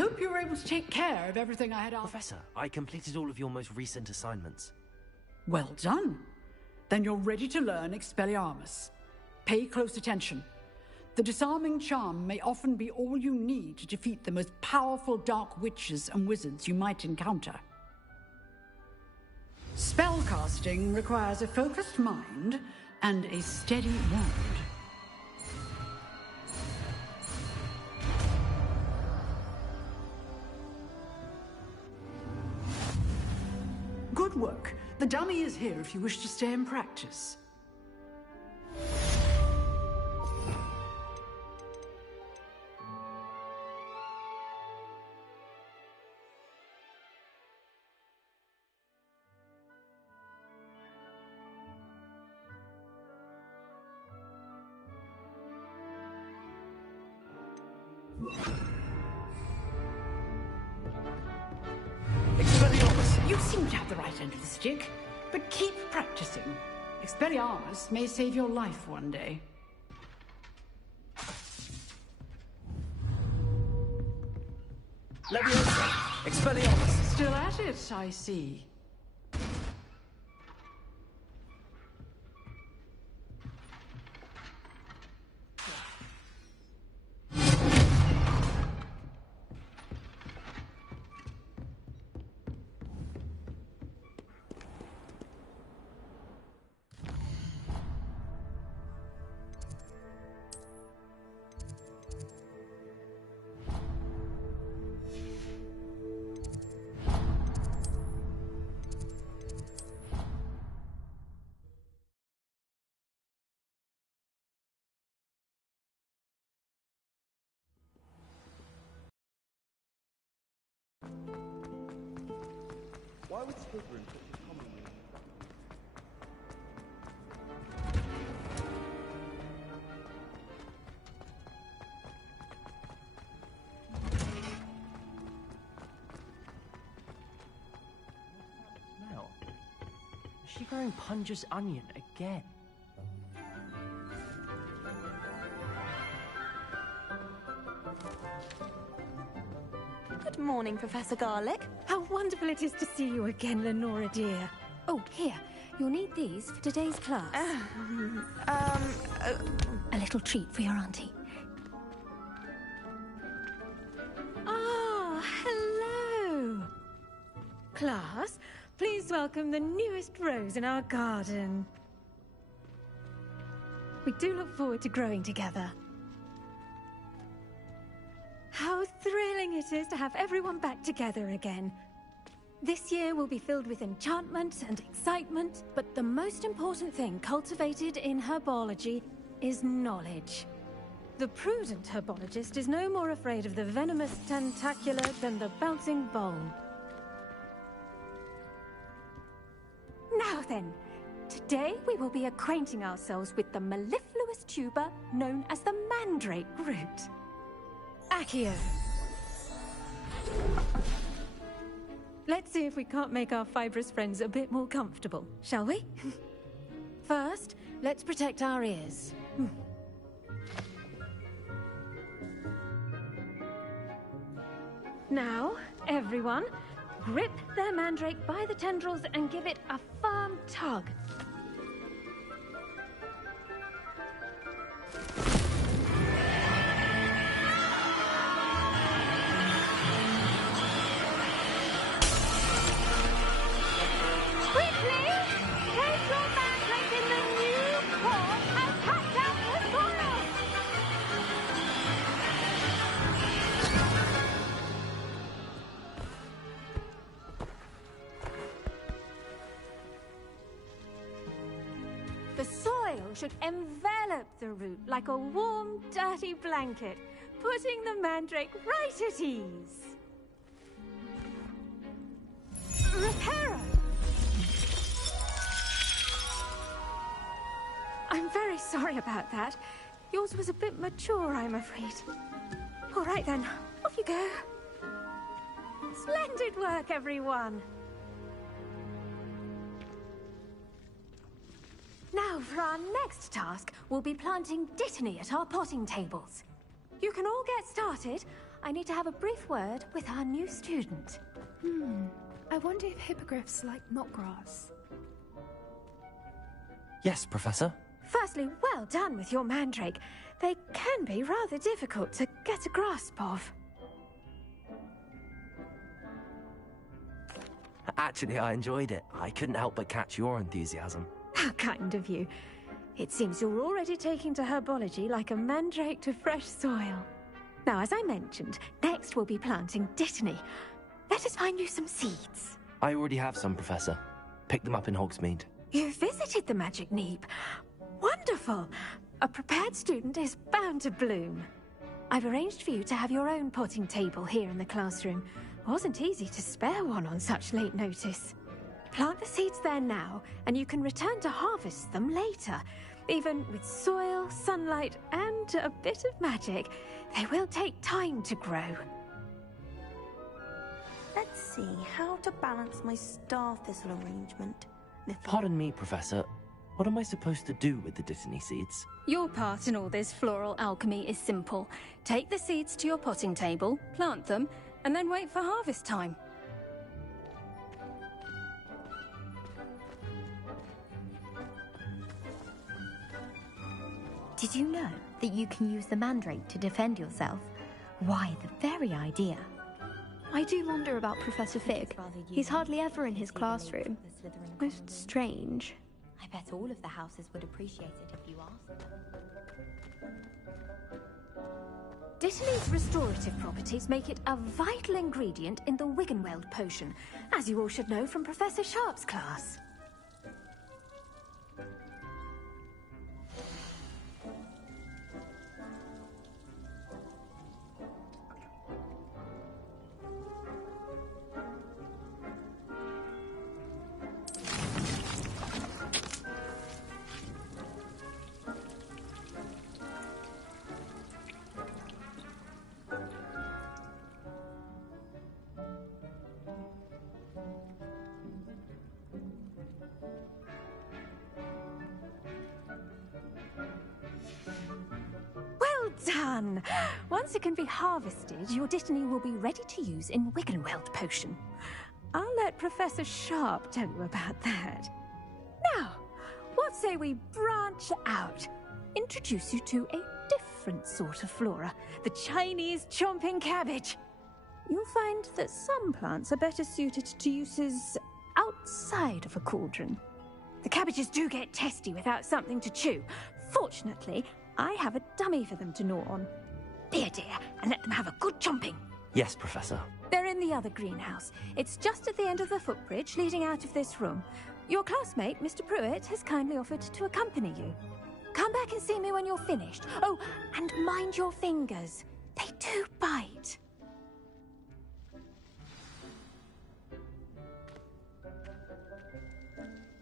hope you were able to take care of everything I had asked. Professor, I completed all of your most recent assignments. Well done. Then you're ready to learn Expelliarmus. Pay close attention. The disarming charm may often be all you need to defeat the most powerful dark witches and wizards you might encounter. Spellcasting requires a focused mind and a steady wand. Good work. The dummy is here if you wish to stay and practice. You seem to have the right end of the stick, but keep practicing. Expelliarmus may save your life one day. Leviosa! Expelliarmus! Still at it, I see. Why would Slytherin put the common room? Smell. Is she growing Punja's onion again? Good morning, Professor Garlick. How wonderful it is to see you again, Lenora dear. Oh, here. You'll need these for today's class. A little treat for your auntie. Ah, hello. Class, please welcome the newest rose in our garden. We do look forward to growing together. How thrilling it is to have everyone back together again. This year will be filled with enchantment and excitement, but the most important thing cultivated in herbology is knowledge. The prudent herbologist is no more afraid of the venomous tentacula than the bouncing vole. Now then, today we will be acquainting ourselves with the mellifluous tuber known as the mandrake root. Accio. Let's see if we can't make our fibrous friends a bit more comfortable, shall we? First, let's protect our ears. Now, everyone, grip their mandrake by the tendrils and give it a firm tug. The soil should envelop the root like a warm, dirty blanket, putting the mandrake right at ease. Reparo! I'm very sorry about that. Yours was a bit mature, I'm afraid. All right then, off you go. Splendid work, everyone. Now, for our next task, we'll be planting dittany at our potting tables. You can all get started. I need to have a brief word with our new student. I wonder if hippogriffs like knotgrass. Yes, Professor. Firstly, well done with your mandrake. They can be rather difficult to get a grasp of. Actually, I enjoyed it. I couldn't help but catch your enthusiasm. How kind of you. It seems you're already taking to herbology like a mandrake to fresh soil. Now, as I mentioned, next we'll be planting Dittany. Let us find you some seeds. I already have some, Professor. Picked them up in Hogsmeade. You visited the Magic Neep. Wonderful! A prepared student is bound to bloom. I've arranged for you to have your own potting table here in the classroom. Wasn't easy to spare one on such late notice. Plant the seeds there now, and you can return to harvest them later. Even with soil, sunlight, and a bit of magic, they will take time to grow. Let's see how to balance my star thistle arrangement. Pardon me, Professor. What am I supposed to do with the Dittany seeds? Your part in all this floral alchemy is simple. Take the seeds to your potting table, plant them, and then wait for harvest time. Did you know that you can use the mandrake to defend yourself? Why, the very idea. I do wonder about Professor Fig. He's hardly ever in his classroom. Most strange. I bet all of the houses would appreciate it if you asked them. Dittany's restorative properties make it a vital ingredient in the Wiggenweld potion, as you all should know from Professor Sharp's class. Done! Once it can be harvested, your Dittany will be ready to use in Wiggenweld potion. I'll let Professor Sharp tell you about that. Now, what say we branch out? Introduce you to a different sort of flora, the Chinese chomping cabbage. You'll find that some plants are better suited to uses outside of a cauldron. The cabbages do get testy without something to chew. Fortunately, I have a dummy for them to gnaw on. Be a dear, and let them have a good chomping. Yes, Professor. They're in the other greenhouse. It's just at the end of the footbridge leading out of this room. Your classmate, Mr. Pruitt, has kindly offered to accompany you. Come back and see me when you're finished. Oh, and mind your fingers. They do bite.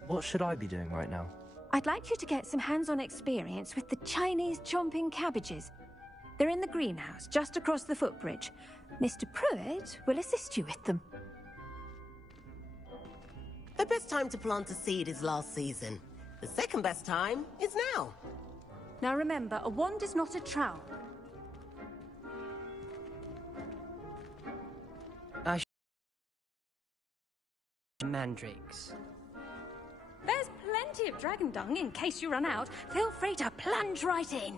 What should I be doing right now? I'd like you to get some hands-on experience with the Chinese chomping cabbages. They're in the greenhouse, just across the footbridge. Mr. Pruitt will assist you with them. The best time to plant a seed is last season. The second best time is now. Now remember, a wand is not a trowel. Mandrakes. There's plenty of dragon dung in case you run out. Feel free to plunge right in.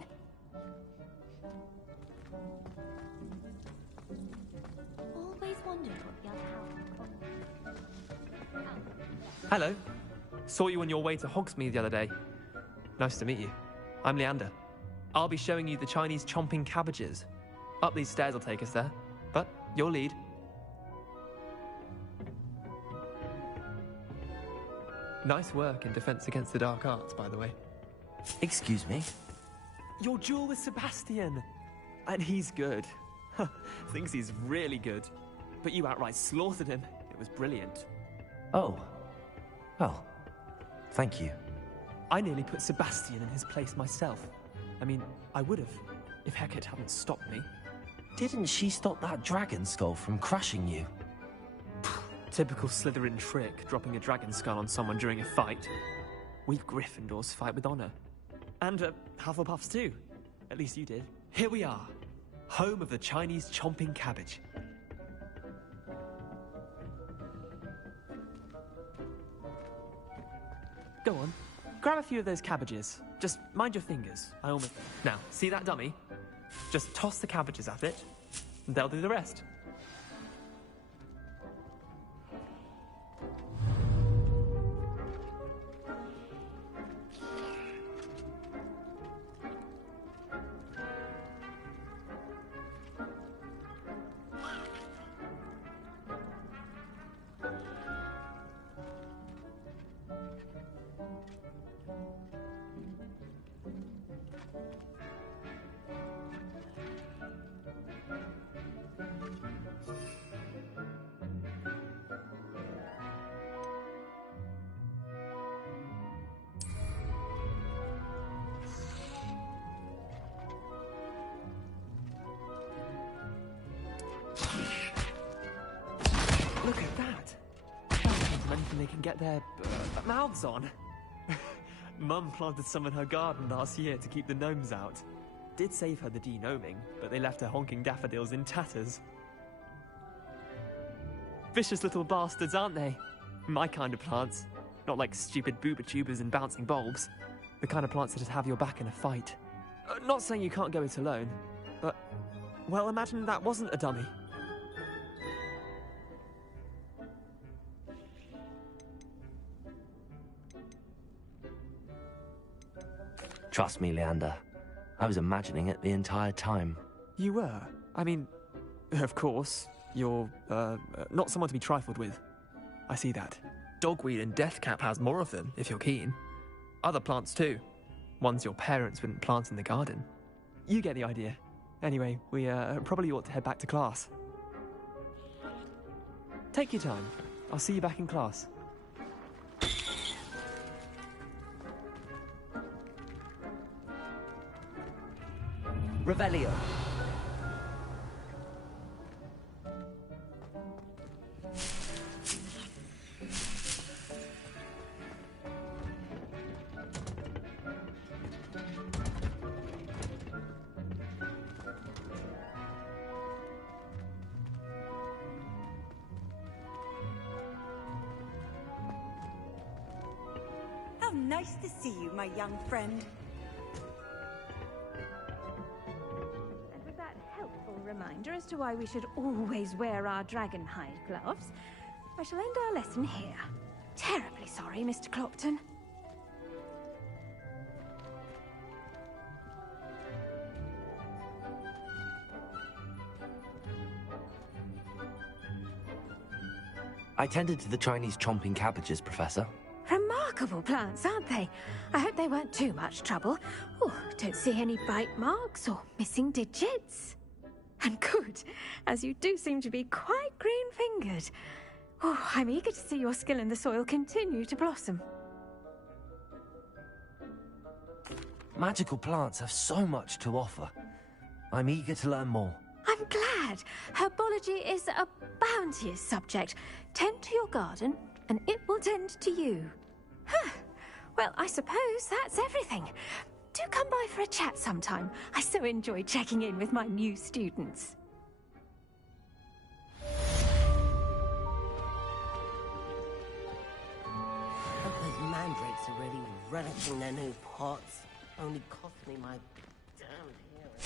Always wondered what the other house. Hello. Saw you on your way to Hogsmeade the other day. Nice to meet you. I'm Leander. I'll be showing you the Chinese chomping cabbages. Up these stairs will take us there, but you'll lead. Nice work in Defense Against the Dark Arts, by the way. Excuse me? Your duel with Sebastian! And he's good. Thinks he's really good. But you outright slaughtered him. It was brilliant. Oh. Well, thank you. I nearly put Sebastian in his place myself. I mean, I would have, if Hecate hadn't stopped me. Didn't she stop that dragon skull from crushing you? Typical Slytherin trick, dropping a dragon skull on someone during a fight. We Gryffindors fight with honor. And Hufflepuffs too. At least you did. Here we are. home of the Chinese chomping cabbage. Go on, grab a few of those cabbages. Just mind your fingers. I almost... Now, see that dummy? Just toss the cabbages at it, and they'll do the rest. Look at that! That gives them anything they can get their mouths on. Mum planted some in her garden last year to keep the gnomes out. Did save her the de-gnoming, but they left her honking daffodils in tatters. Vicious little bastards, aren't they? My kind of plants. Not like stupid booba tubers and bouncing bulbs. The kind of plants that'd have your back in a fight. Not saying you can't go it alone, but... Well, imagine that wasn't a dummy. Trust me, Leander. I was imagining it the entire time. You were? I mean, of course, you're, not someone to be trifled with. I see that. Dogweed and deathcap has more of them, if you're keen. Other plants too. Ones your parents wouldn't plant in the garden. You get the idea. Anyway, we, probably ought to head back to class. Take your time. I'll see you back in class. Revelio. How nice to see you, my young friend. Reminder as to why we should always wear our dragon hide gloves. I shall end our lesson here. Terribly sorry, Mr. Clopton. I tended to the Chinese chomping cabbages, Professor. Remarkable plants, aren't they? I hope they weren't too much trouble. Oh, don't see any bite marks or missing digits. And good, as you do seem to be quite green-fingered. Oh, I'm eager to see your skill in the soil continue to blossom. Magical plants have so much to offer. I'm eager to learn more. I'm glad. Herbology is a bounteous subject. Tend to your garden, and it will tend to you. Huh. Well, I suppose that's everything. Do come by for a chat sometime. I so enjoy checking in with my new students. Those mandrakes are really relishing their new pots. Only cost me my damned hearing.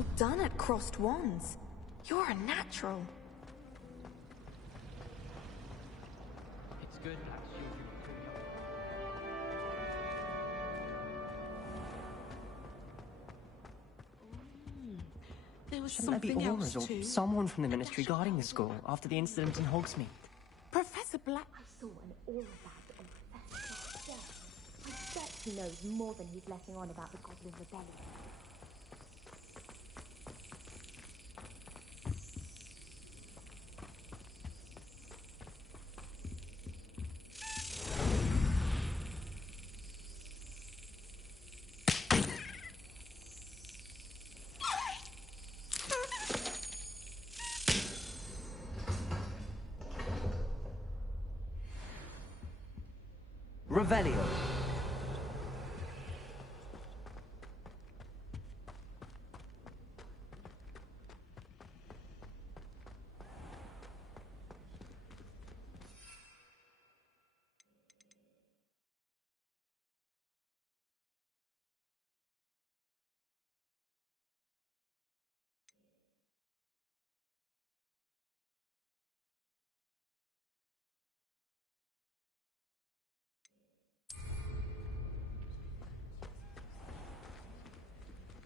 Well done at crossed wands. You're a natural. It's good to have children There was Shouldn't there be something else Auras or too. someone from the Ministry guarding the school after the incident in Hogsmeade? Professor Black. I saw an aura bag on Professor Black's desk. I bet he knows more than he's letting on about the Goblin Rebellion. Revelio.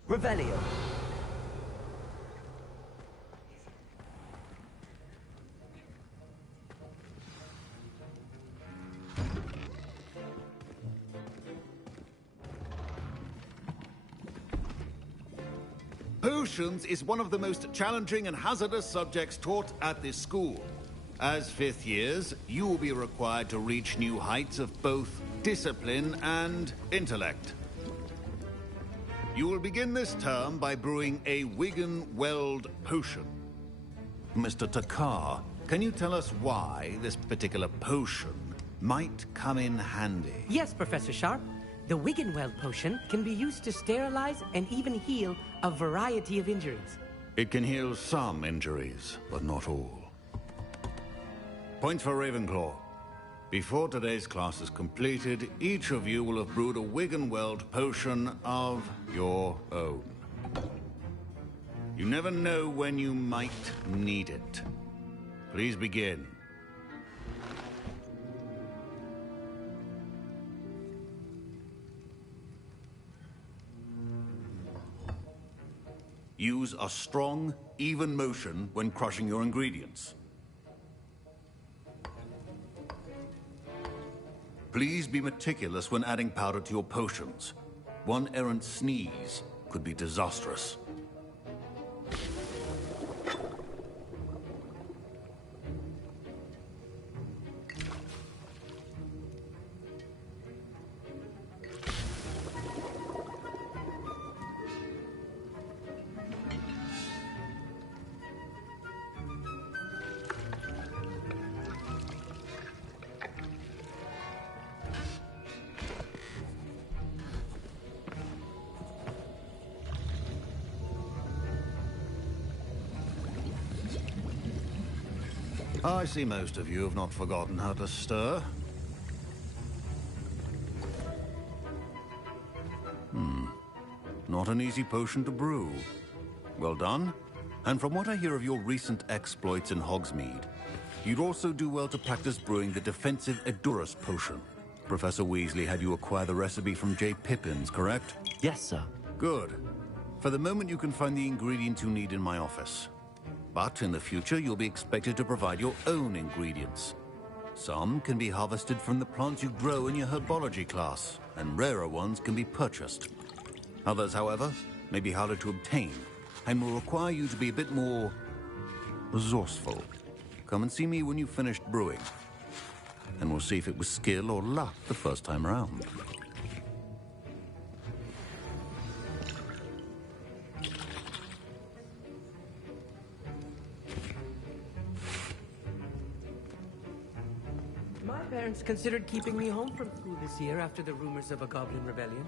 Revelio. Potions is one of the most challenging and hazardous subjects taught at this school. As fifth years, you will be required to reach new heights of both discipline and intellect. You will begin this term by brewing a Wigan-Weld potion. Mr. Takar, can you tell us why this particular potion might come in handy? Yes, Professor Sharp. The Wiggenweld potion can be used to sterilize and even heal a variety of injuries. It can heal some injuries, but not all. Point for Ravenclaw. Before today's class is completed, each of you will have brewed a Wiggenweld potion of your own. You never know when you might need it. Please begin. Use a strong, even motion when crushing your ingredients. Please be meticulous when adding powder to your potions. One errant sneeze could be disastrous. I see most of you have not forgotten how to stir. Not an easy potion to brew. Well done. And from what I hear of your recent exploits in Hogsmeade, you'd also do well to practice brewing the defensive Edurus potion. Professor Weasley had you acquire the recipe from J. Pippins, correct? Yes, sir. Good. For the moment, you can find the ingredients you need in my office. But in the future, you'll be expected to provide your own ingredients. Some can be harvested from the plants you grow in your herbology class, and rarer ones can be purchased. Others, however, may be harder to obtain, and will require you to be a bit more resourceful. Come and see me when you've finished brewing, and we'll see if it was skill or luck the first time around. My parents considered keeping me home from school this year after the rumors of a Goblin Rebellion.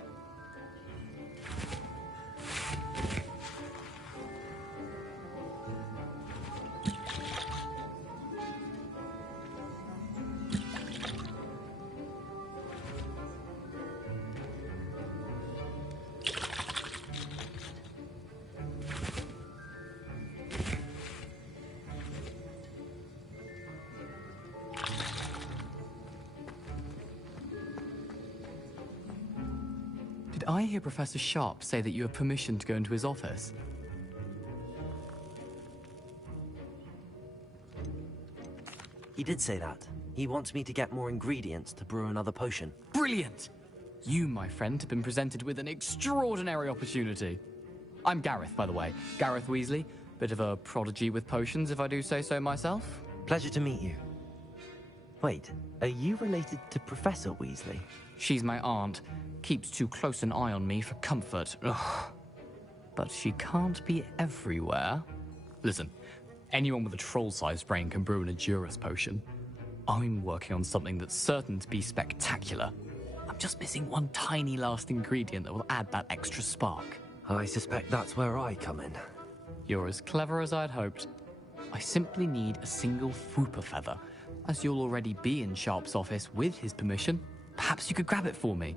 I hear Professor Sharp say that you have permission to go into his office? He did say that. He wants me to get more ingredients to brew another potion. Brilliant! You, my friend, have been presented with an extraordinary opportunity. I'm Gareth, by the way. Gareth Weasley. Bit of a prodigy with potions, if I do say so myself. Pleasure to meet you. Wait, are you related to Professor Weasley? She's my aunt. Keeps too close an eye on me for comfort. Ugh. But she can't be everywhere. Listen, anyone with a troll-sized brain can brew an Edurus potion. I'm working on something that's certain to be spectacular. I'm just missing one tiny last ingredient that will add that extra spark. I suspect that's where I come in. You're as clever as I'd hoped. I simply need a single Fwooper feather. As you'll already be in Sharp's office with his permission, perhaps you could grab it for me.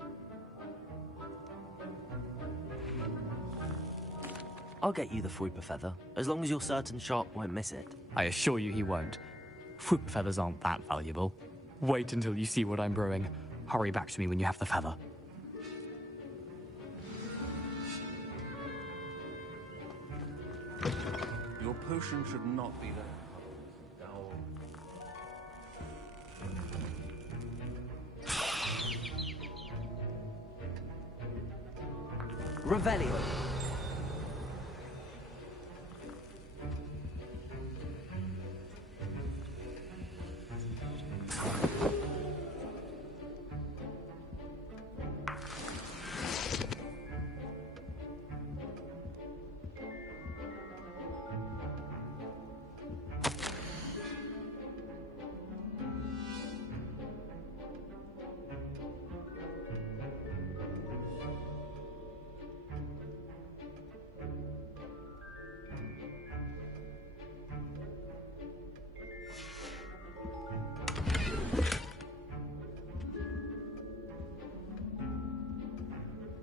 I'll get you the Fwooper feather, as long as you're certain Sharp won't miss it. I assure you he won't. Fwooper feathers aren't that valuable. Wait until you see what I'm brewing. Hurry back to me when you have the feather. Your potion should not be that. Revelio.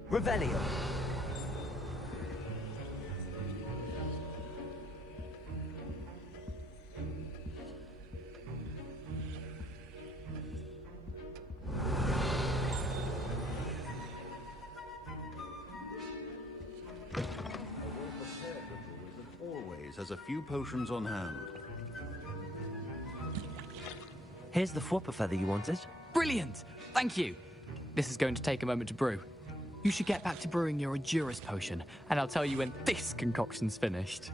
Revelio. Always has a few potions on hand. Here's the Fwooper feather you wanted. Brilliant! Thank you! This is going to take a moment to brew. You should get back to brewing your Edurus potion, and I'll tell you when this concoction's finished.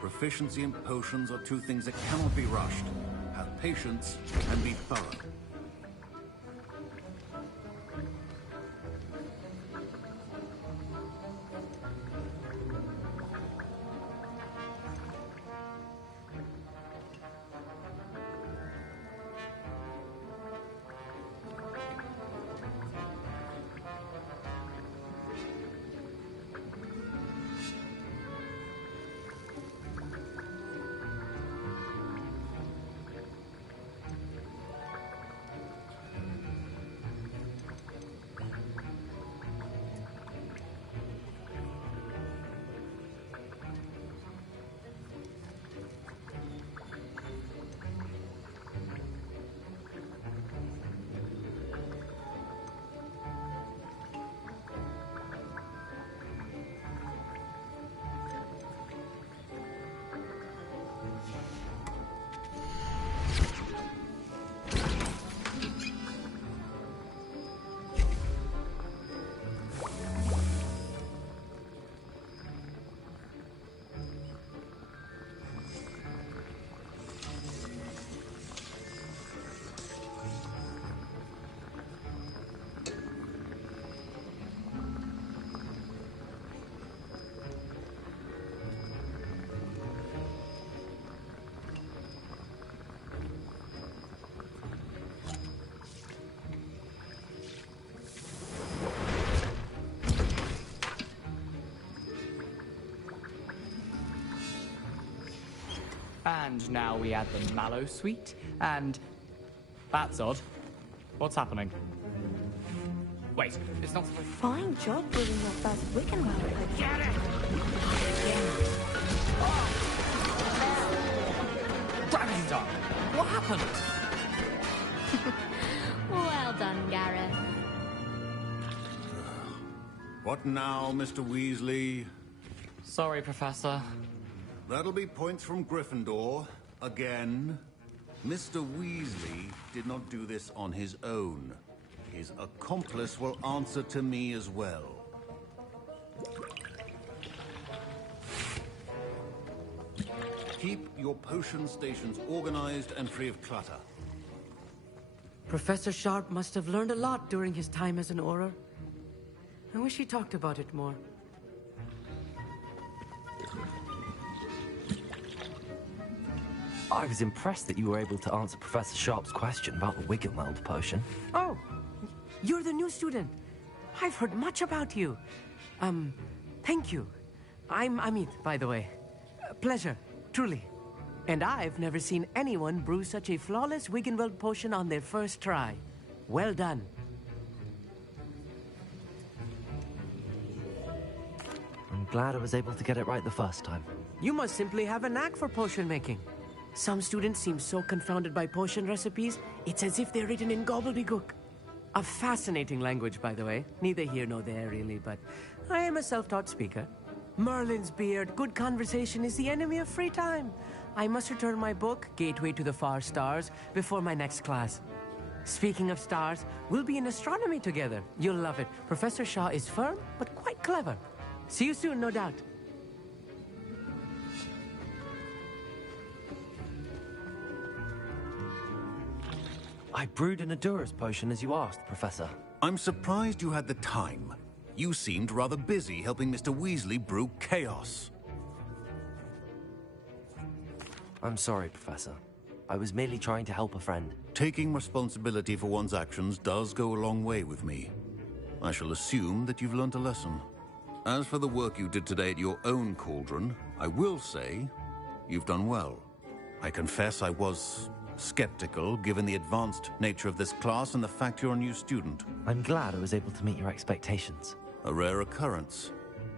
Proficiency in potions are two things that cannot be rushed. Have patience and be thorough. And now we add the mallow sweet, and... That's odd. What's happening? Wait, it's not supposed to... Fine job brewing your first Wiccanwell potion. Get it! Gravity done! What happened? Well done, Gareth. What now, Mr. Weasley? Sorry, Professor. That'll be points from Gryffindor. Again. Mr. Weasley did not do this on his own. His accomplice will answer to me as well. Keep your potion stations organized and free of clutter. Professor Sharp must have learned a lot during his time as an Auror. I wish he talked about it more. I was impressed that you were able to answer Professor Sharp's question about the Wiggenweld potion. Oh, you're the new student. I've heard much about you. Thank you. I'm Amit, by the way. Pleasure, truly. And I've never seen anyone brew such a flawless Wiggenweld potion on their first try. Well done. I'm glad I was able to get it right the first time. You must simply have a knack for potion making. Some students seem so confounded by potion recipes, it's as if they're written in gobbledygook. A fascinating language, by the way. Neither here nor there, really, but I am a self-taught speaker. Merlin's beard, good conversation is the enemy of free time. I must return my book, Gateway to the Far Stars, before my next class. Speaking of stars, we'll be in astronomy together. You'll love it. Professor Shaw is firm, but quite clever. See you soon, no doubt. I brewed an Adurus potion as you asked, Professor. I'm surprised you had the time. You seemed rather busy helping Mr. Weasley brew chaos. I'm sorry, Professor. I was merely trying to help a friend. Taking responsibility for one's actions does go a long way with me. I shall assume that you've learnt a lesson. As for the work you did today at your own cauldron, I will say you've done well. I confess I was skeptical, given the advanced nature of this class and the fact you're a new student. I'm glad I was able to meet your expectations. A rare occurrence.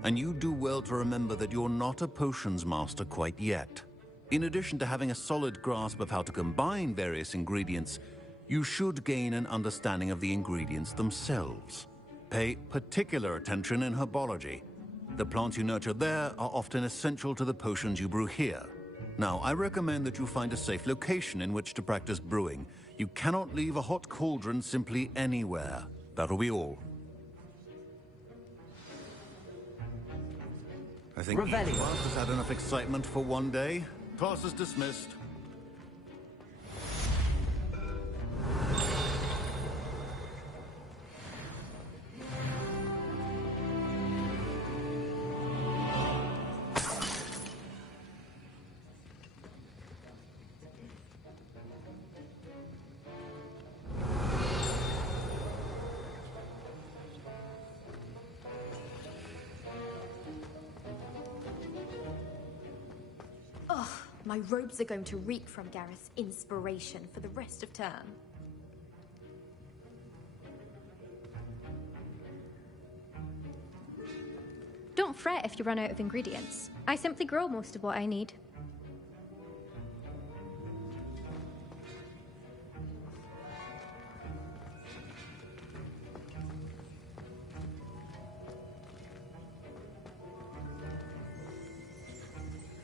And you do well to remember that you're not a potions master quite yet. In addition to having a solid grasp of how to combine various ingredients, you should gain an understanding of the ingredients themselves. Pay particular attention in herbology. The plants you nurture there are often essential to the potions you brew here. Now, I recommend that you find a safe location in which to practice brewing. You cannot leave a hot cauldron simply anywhere. That'll be all. I think each Revelio. class has had enough excitement for one day. Class is dismissed. Ugh, my robes are going to reek from Gareth's inspiration for the rest of term. Don't fret if you run out of ingredients. I simply grow most of what I need.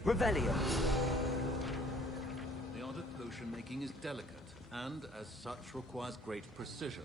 Revelio. The art of potion making is delicate, and as such requires great precision.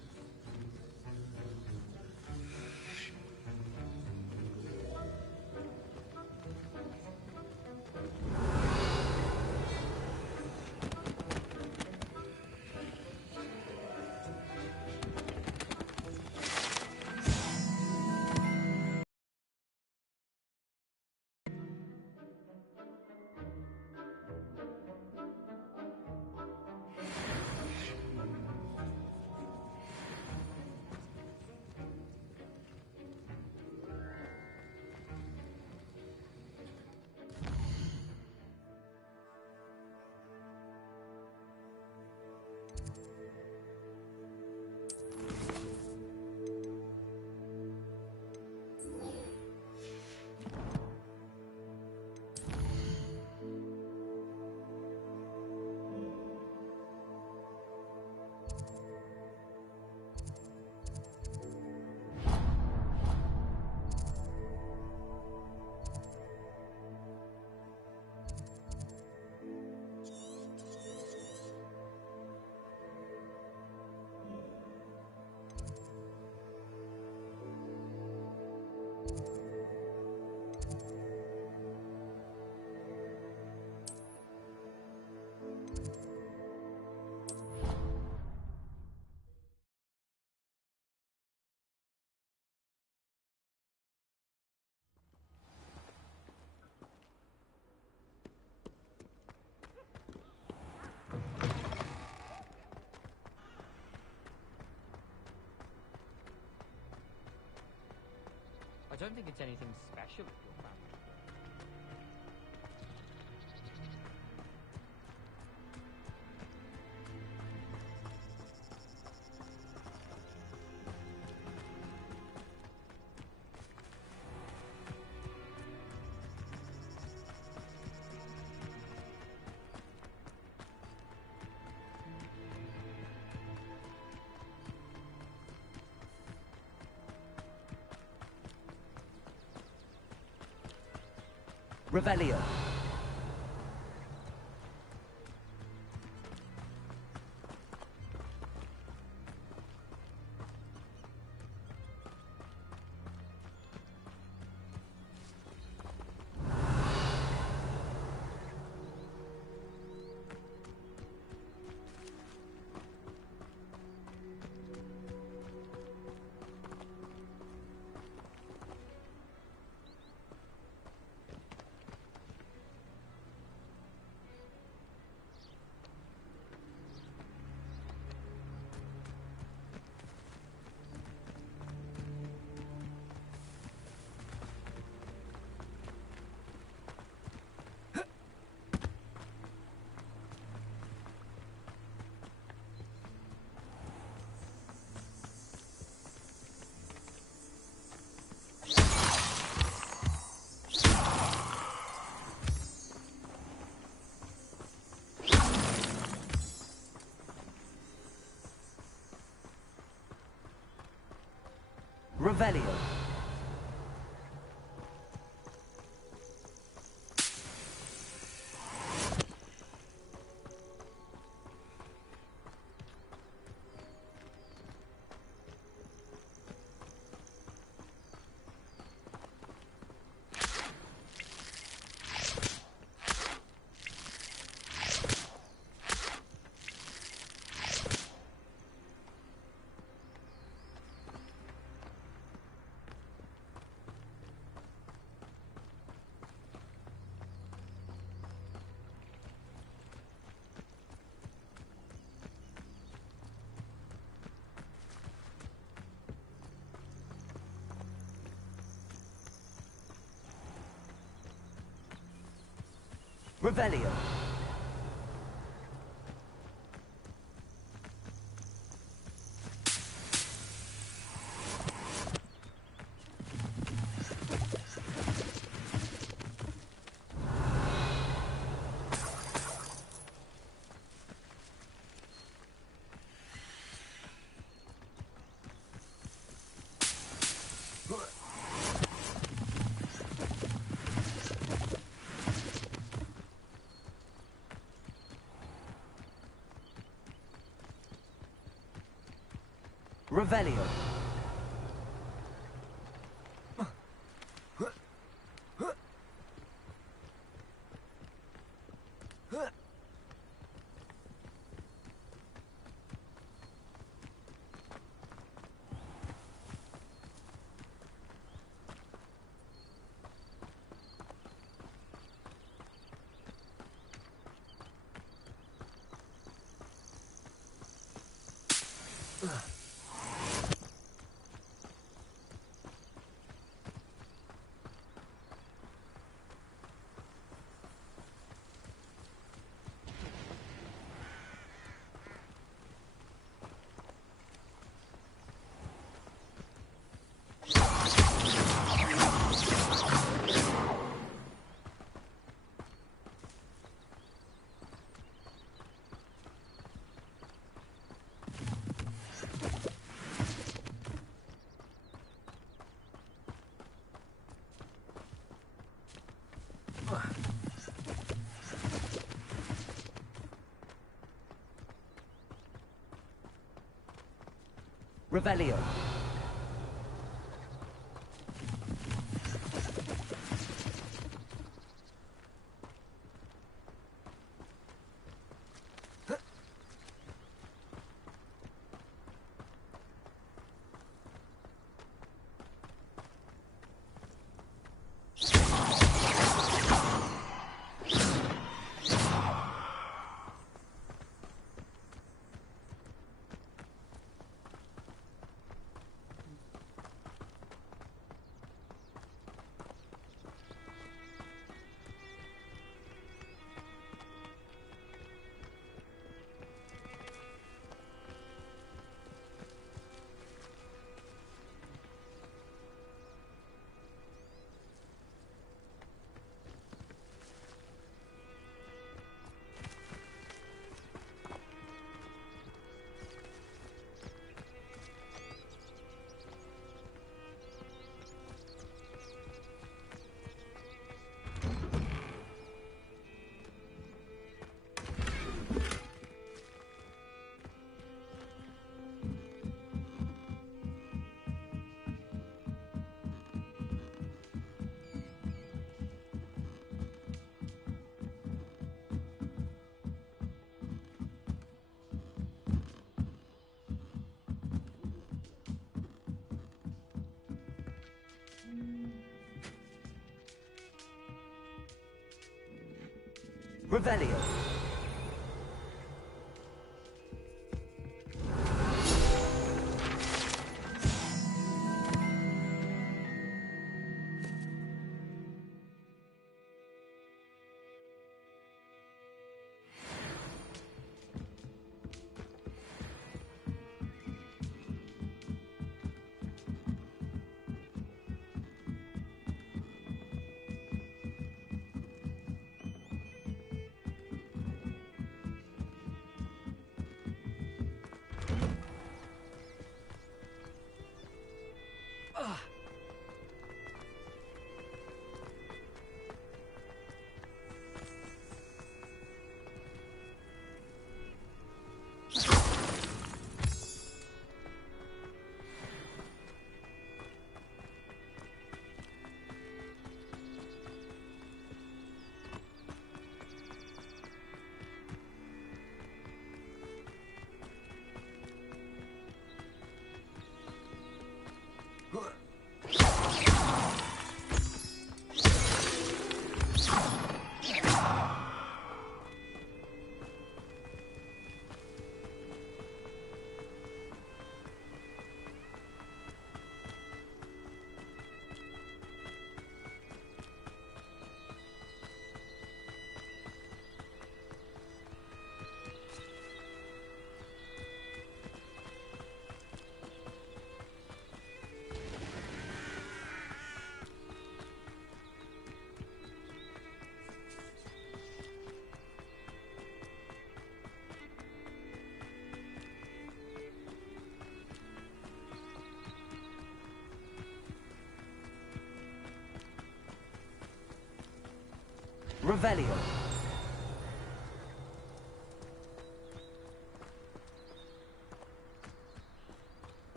I don't think it's anything special with your family. Revelio. Revelio. Revelio. Revelio. Revelio. Revelio. Revelio.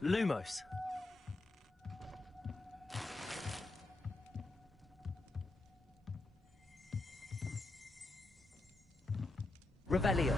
Lumos. Revelio.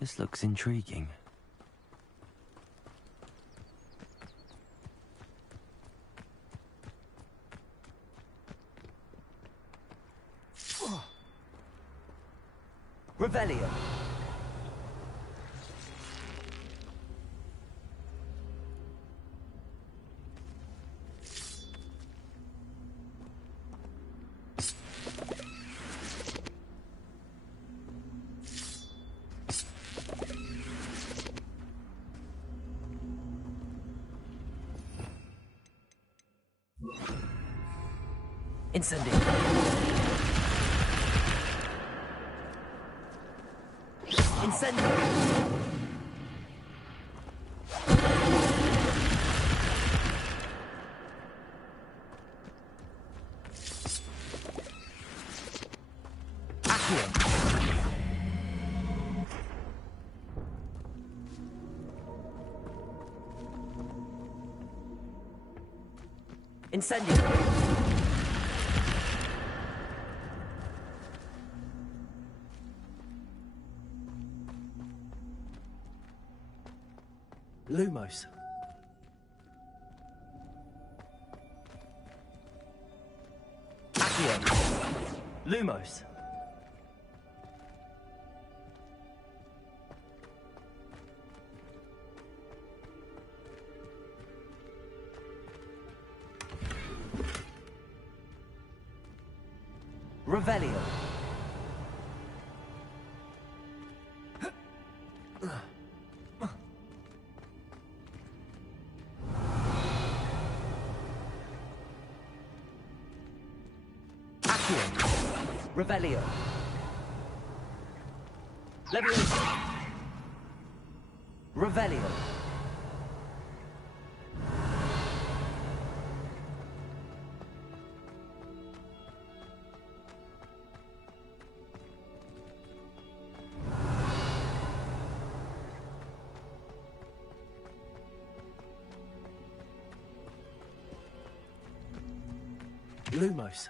This looks intriguing. Revelio. Incendio. Incendio. Accio. Incendio. Lumos. Accio. Lumos. Revelio. Revelio. Leviosa. Revelio. Lumos.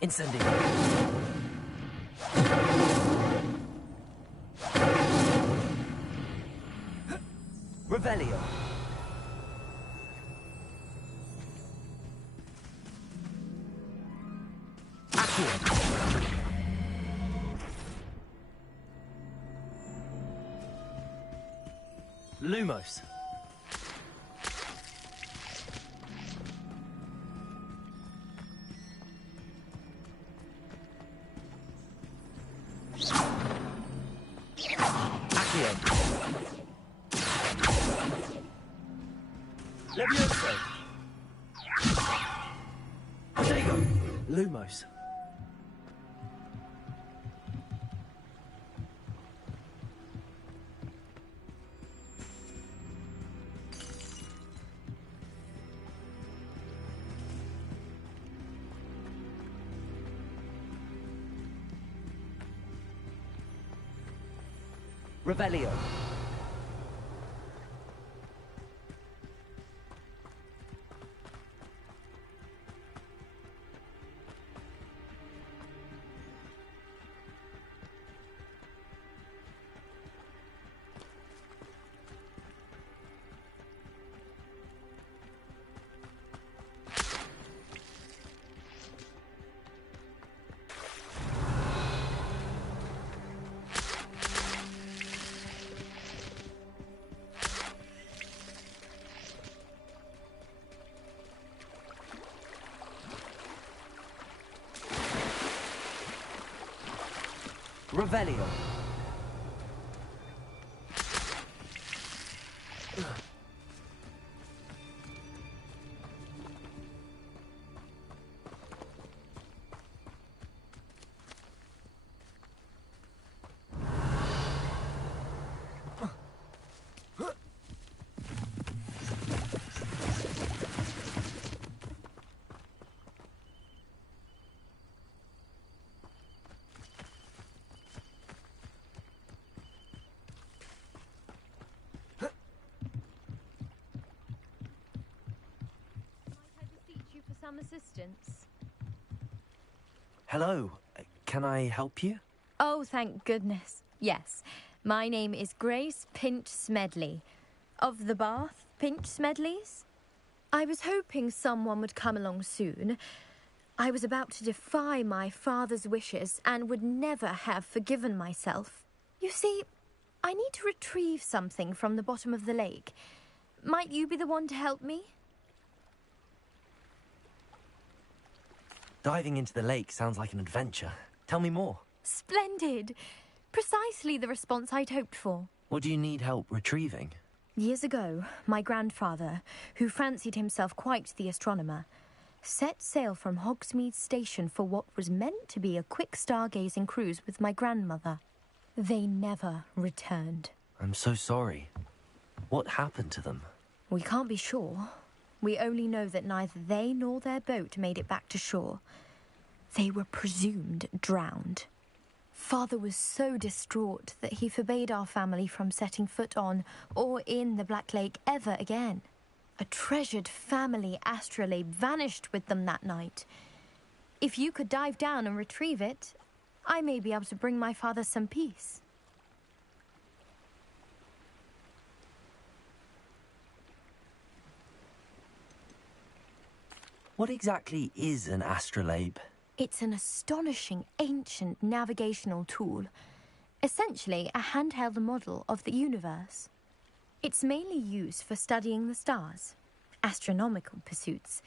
Incendio. Revelio. Accio. Lumos. Levioso. Diego. Lumos. Revelio. Revelio. Some assistance. Hello. Can I help you? Oh, thank goodness. Yes. My name is Grace Pinch Smedley. Of the Bath Pinch Smedleys. I was hoping someone would come along soon. I was about to defy my father's wishes and would never have forgiven myself. You see, I need to retrieve something from the bottom of the lake. Might you be the one to help me? Diving into the lake sounds like an adventure. Tell me more. Splendid. Precisely the response I'd hoped for. What do you need help retrieving? Years ago, my grandfather, who fancied himself quite the astronomer, set sail from Hogsmeade Station for what was meant to be a quick stargazing cruise with my grandmother. They never returned. I'm so sorry. What happened to them? We can't be sure. We only know that neither they nor their boat made it back to shore. They were presumed drowned. Father was so distraught that he forbade our family from setting foot on or in the Black Lake ever again. A treasured family astrolabe vanished with them that night. If you could dive down and retrieve it, I may be able to bring my father some peace. What exactly is an astrolabe? It's an astonishing ancient navigational tool. Essentially, a handheld model of the universe. It's mainly used for studying the stars, astronomical pursuits,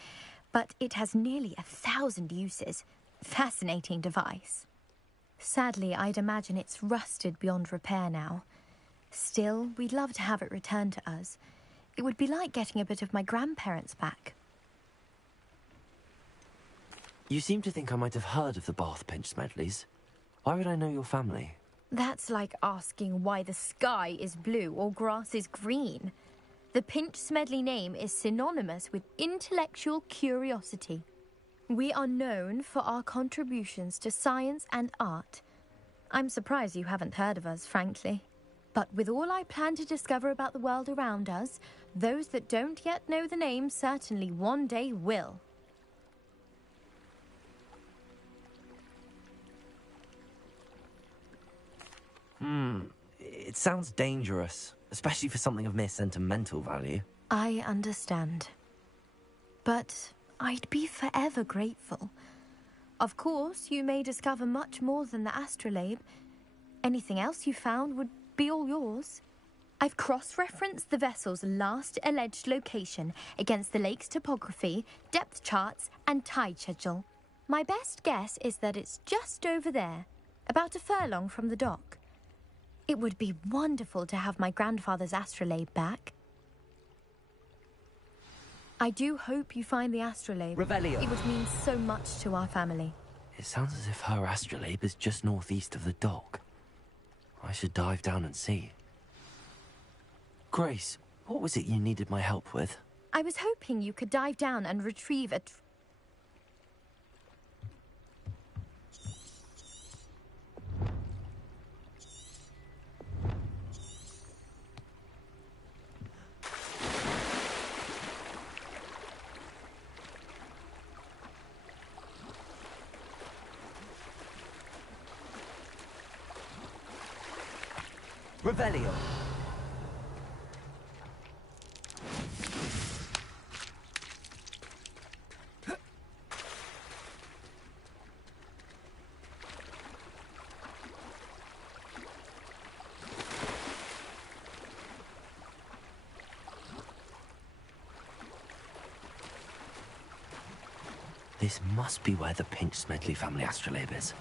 but it has nearly 1,000 uses. Fascinating device. Sadly, I'd imagine it's rusted beyond repair now. Still, we'd love to have it returned to us. It would be like getting a bit of my grandparents back. You seem to think I might have heard of the Bath Pinch Smedleys. Why would I know your family? That's like asking why the sky is blue or grass is green. The Pinch Smedley name is synonymous with intellectual curiosity. We are known for our contributions to science and art. I'm surprised you haven't heard of us, frankly. But with all I plan to discover about the world around us, those that don't yet know the name certainly one day will. It sounds dangerous, especially for something of mere sentimental value. I understand. But I'd be forever grateful. Of course, you may discover much more than the astrolabe. Anything else you found would be all yours. I've cross-referenced the vessel's last alleged location against the lake's topography, depth charts, and tide schedule. My best guess is that it's just over there, about a furlong from the dock. It would be wonderful to have my grandfather's astrolabe back. I do hope you find the astrolabe. Revelio. It would mean so much to our family. It sounds as if her astrolabe is just northeast of the dock. I should dive down and see. Grace, what was it you needed my help with? I was hoping you could dive down and retrieve a... Revelio. This must be where the Pinch Smedley family astrolabe is.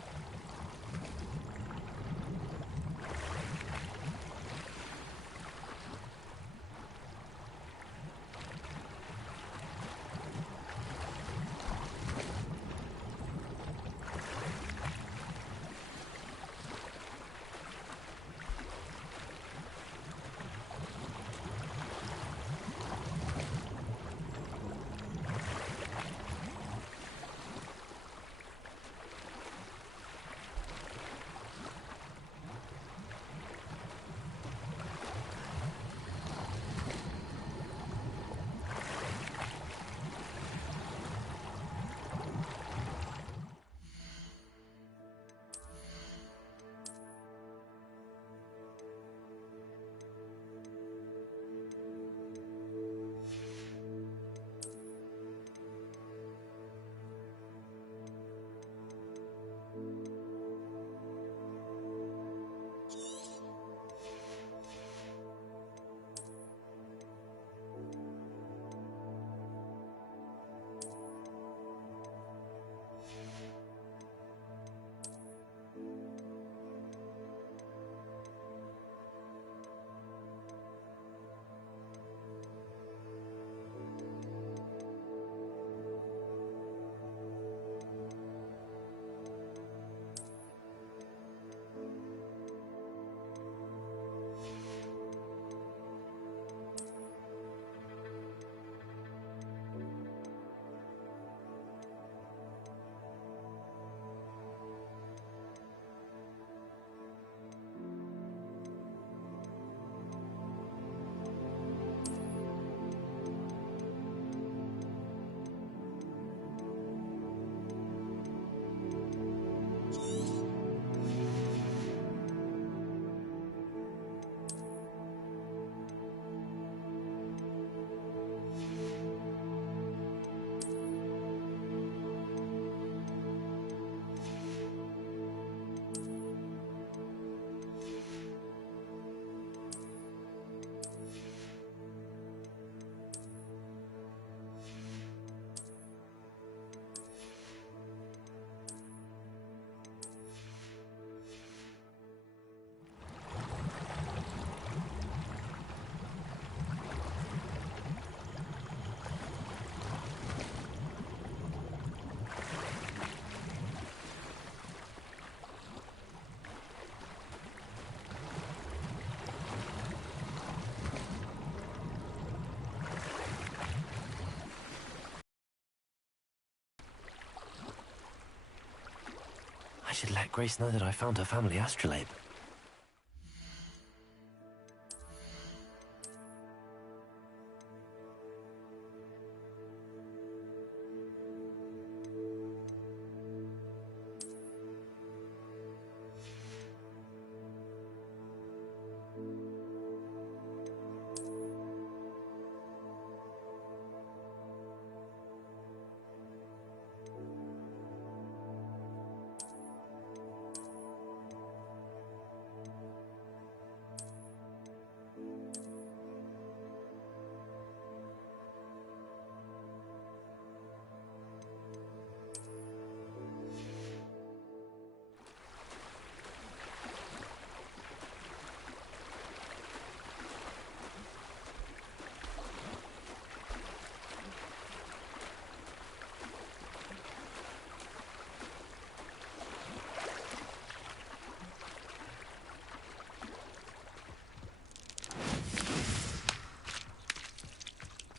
should let Grace know that I found her family astrolabe.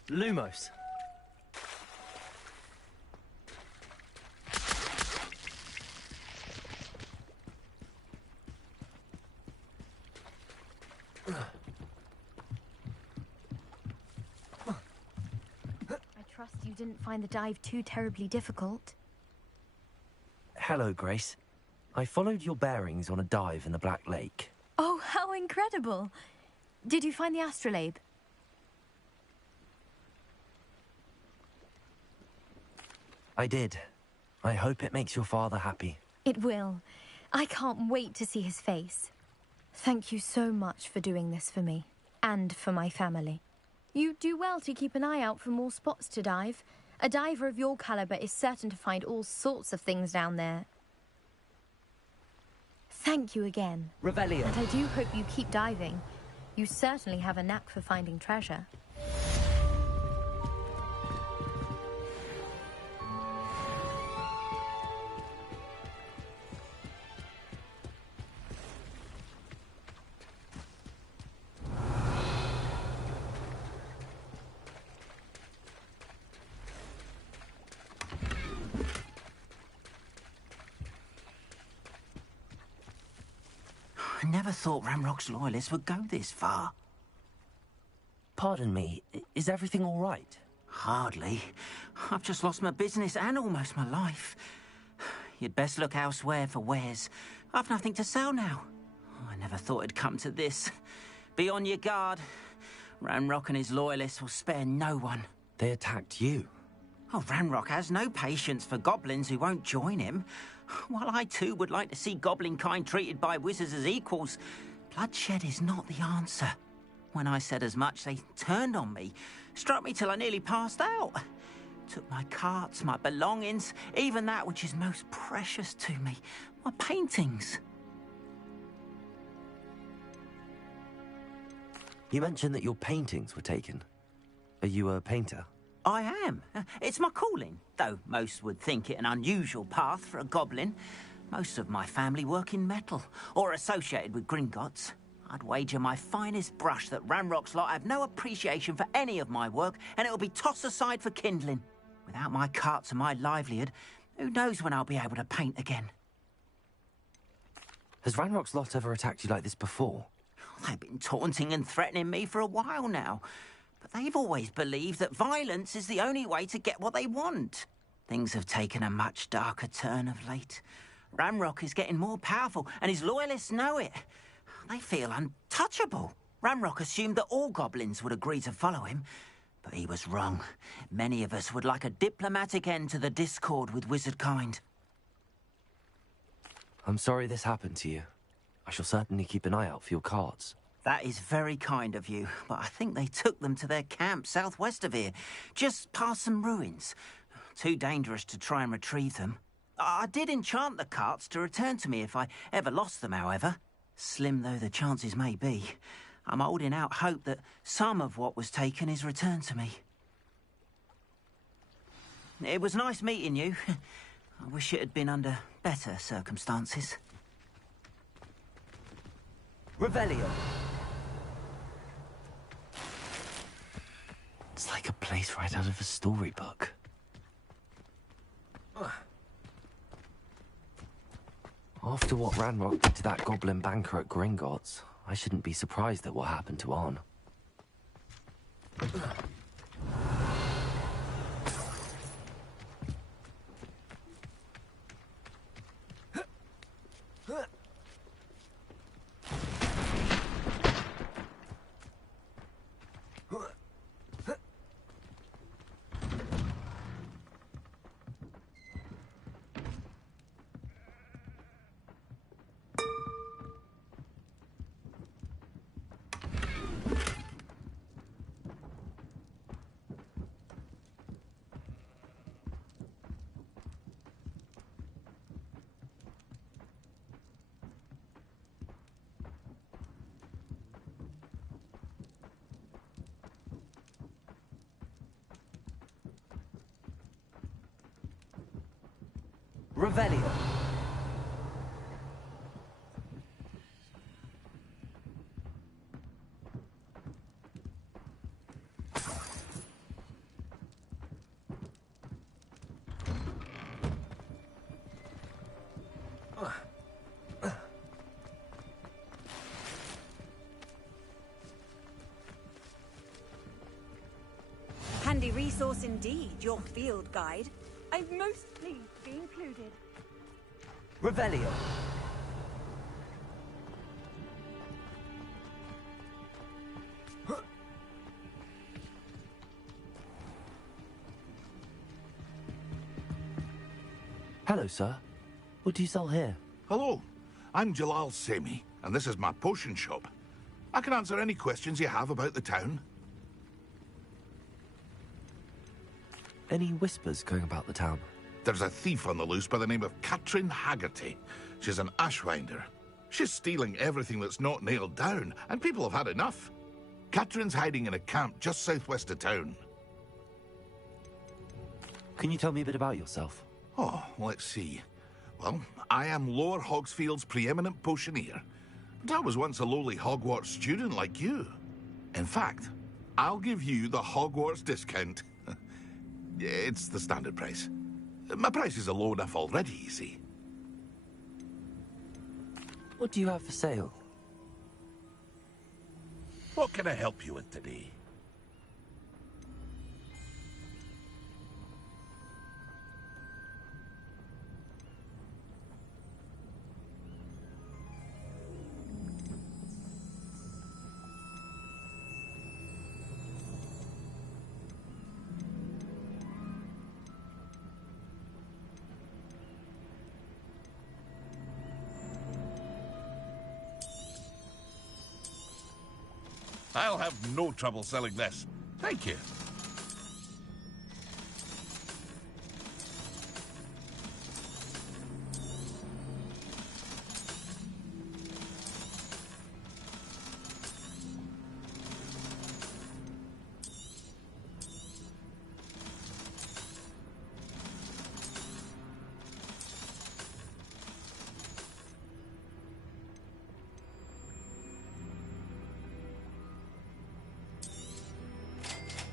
Lumos. I trust you didn't find the dive too terribly difficult. Hello, Grace. I followed your bearings on a dive in the Black Lake. Oh, how incredible! Did you find the astrolabe? I did. I hope it makes your father happy. It will. I can't wait to see his face. Thank you so much for doing this for me, and for my family. You do well to keep an eye out for more spots to dive. A diver of your caliber is certain to find all sorts of things down there. Thank you again. Revelio. And I do hope you keep diving. You certainly have a knack for finding treasure. I never thought Ramrock's loyalists would go this far. Pardon me, is everything all right? Hardly. I've just lost my business and almost my life. You'd best look elsewhere for wares. I've nothing to sell now. I never thought it'd come to this. Be on your guard. Ramrock and his loyalists will spare no one. They attacked you. Oh, Ramrock has no patience for goblins who won't join him. While I too would like to see goblin kind treated by wizards as equals, bloodshed is not the answer. When I said as much, they turned on me, struck me till I nearly passed out. Took my carts, my belongings, even that which is most precious to me, my paintings. You mentioned that your paintings were taken. Are you a painter? I am. It's my calling, though most would think it an unusual path for a goblin. Most of my family work in metal, or associated with Gringotts. I'd wager my finest brush that Ramrock's lot have no appreciation for any of my work, and it'll be tossed aside for kindling. Without my carts and my livelihood, who knows when I'll be able to paint again? Has Ranrock's lot ever attacked you like this before? They've been taunting and threatening me for a while now. But they've always believed that violence is the only way to get what they want. Things have taken a much darker turn of late. Ramrock is getting more powerful, and his loyalists know it. They feel untouchable. Ramrock assumed that all goblins would agree to follow him, but he was wrong. Many of us would like a diplomatic end to the discord with wizard kind. I'm sorry this happened to you. I shall certainly keep an eye out for your cards. That is very kind of you, but I think they took them to their camp southwest of here, just past some ruins. Too dangerous to try and retrieve them. I did enchant the carts to return to me if I ever lost them, however. Slim though the chances may be, I'm holding out hope that some of what was taken is returned to me. It was nice meeting you. I wish it had been under better circumstances. Revelio. It's like a place right out of a storybook. After what Ranrock did to that goblin banker at Gringotts, I shouldn't be surprised at what happened to Arn. Revelio. Handy resource indeed, your field guide. I'm most pleased to be included. Revelio. Hello, sir. What do you sell here? Hello, I'm Jalal Semi, and this is my potion shop. I can answer any questions you have about the town. Any whispers going about the town? There's a thief on the loose by the name of Katrin Haggerty. She's an ashwinder. She's stealing everything that's not nailed down, and people have had enough. Katrin's hiding in a camp just southwest of town. Can you tell me a bit about yourself? Oh, let's see. Well, I am Lower Hogsfield's preeminent potioneer. But I was once a lowly Hogwarts student like you. In fact, I'll give you the Hogwarts discount. It's the standard price. My prices are low enough already, you see. What do you have for sale? What can I help you with today? I'll have no trouble selling this. Thank you.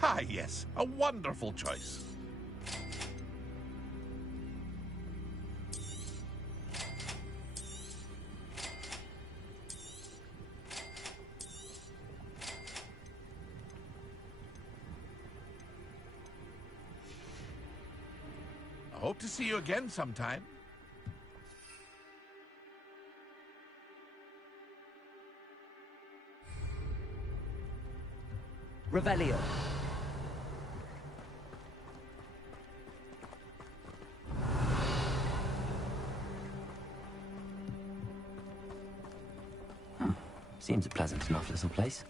Ah, yes, a wonderful choice. I hope to see you again sometime. Revelio. Seems a pleasant enough little place.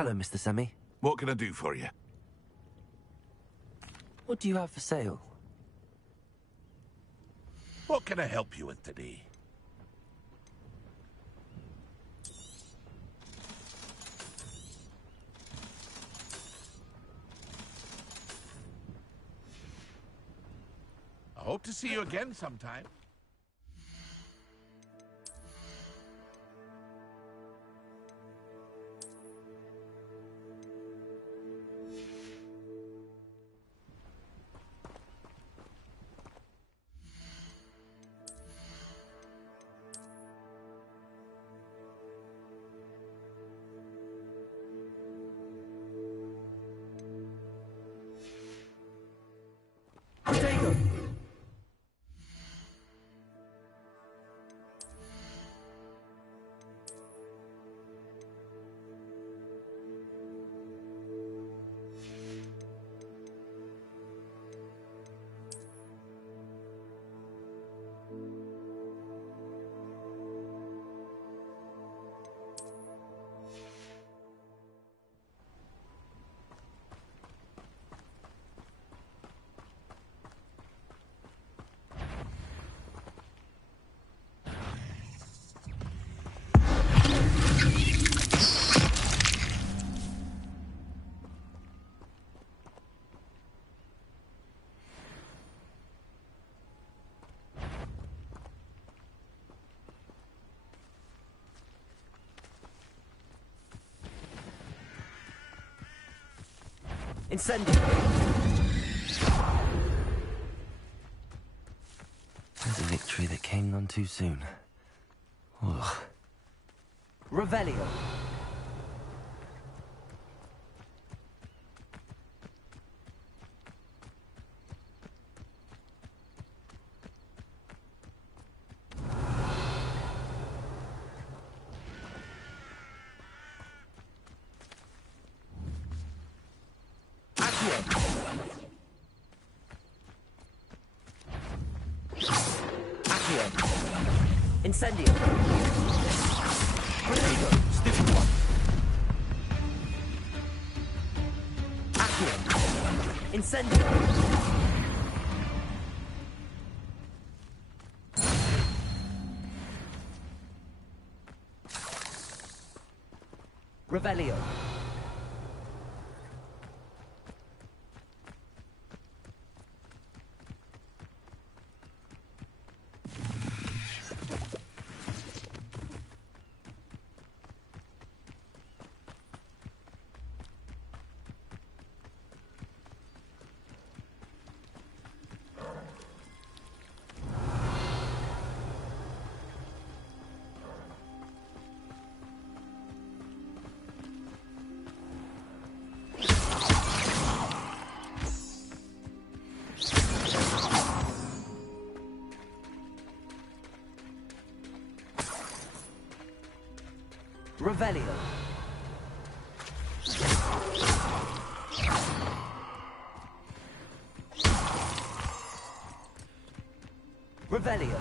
Hello, Mr. Semi. What can I do for you? What do you have for sale? What can I help you with today? I hope to see you again sometime. Incendio! There's a victory that came none too soon. Ugh. Revelio! Incendio! Rodrigo, stupid one! Accio! Incendio! Revelio! Revelio. Revelio.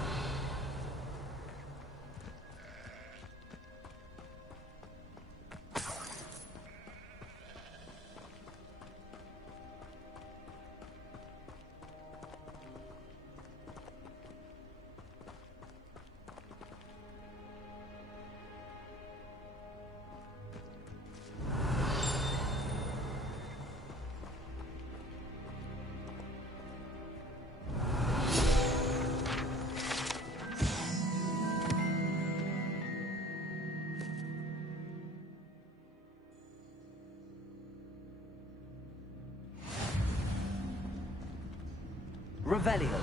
Revelio.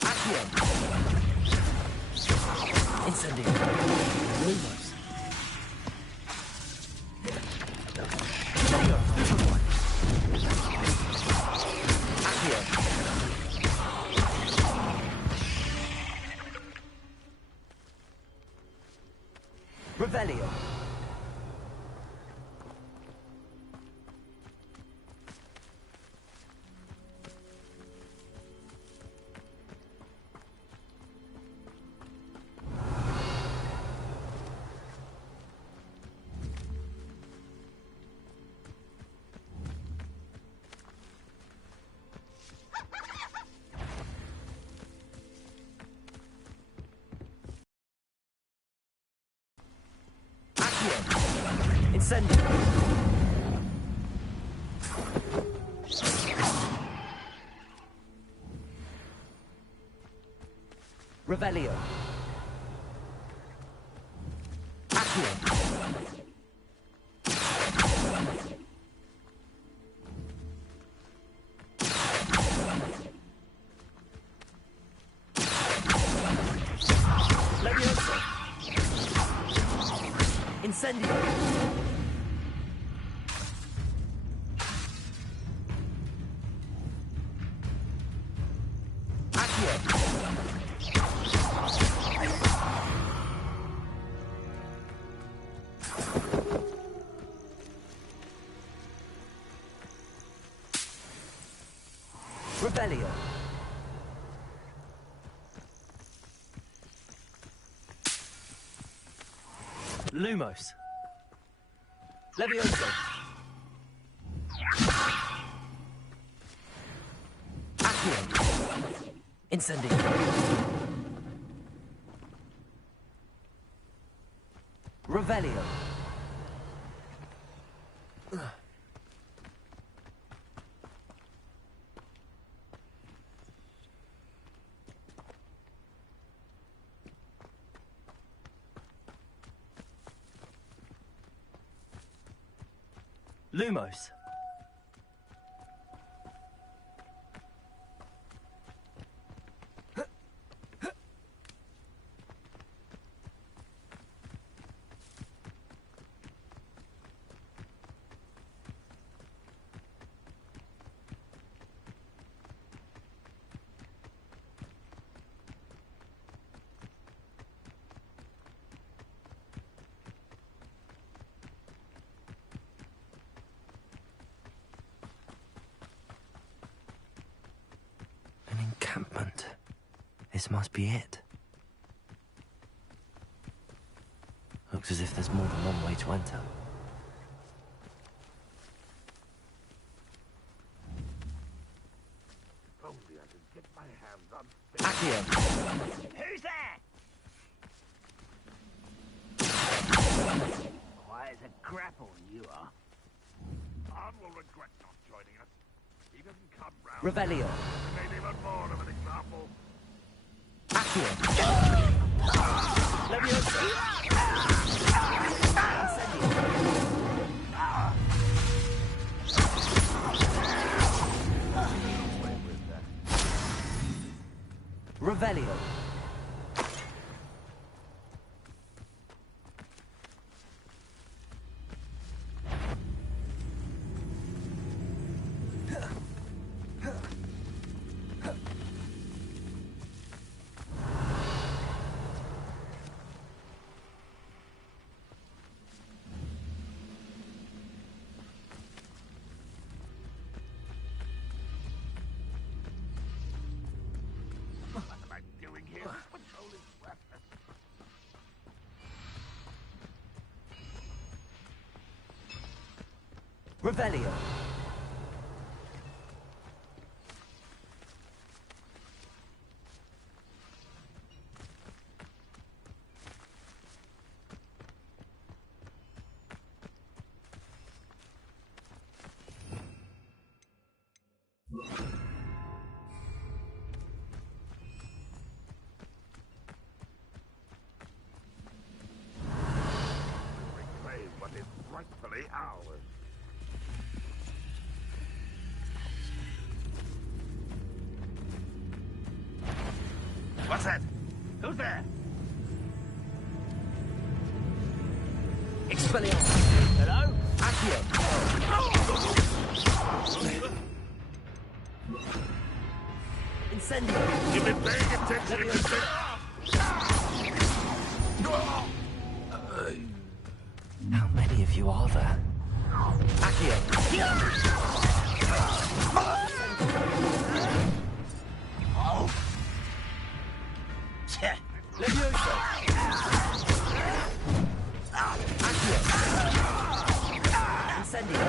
Accio. Incendio. Lumos. Incendio. Revelio. Incendio. Revelio. Accio. Leviosa. Incendio. Revelio. Lumos. Levioso. Accio. Incendio. Revelio. Lumos. Encampment. This must be it. Looks as if there's more than one way to enter. Only I could get my hands on Accio. Who's there? Quiet as a grapple, you are. Arn will regret not joining us. He doesn't come round. Revelio. Made even more of an example. Accio. Leviosa. Revelio. Revelio. Reclaim what is rightfully ours. What's that? Who's there? Expelliarmus. Hello? Accio. Incendio. You've been paying attention. How many of you are there? Accio. Leviosa. Accio. Incendio.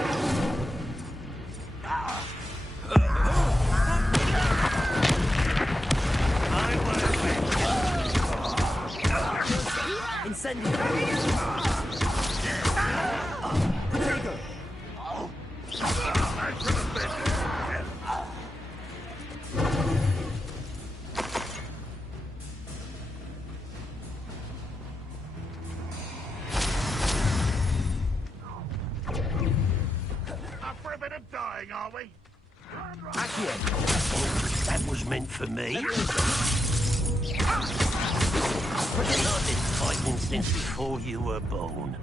Incendio. trying, are we? That was meant for me. But I've been fighting since before you were born.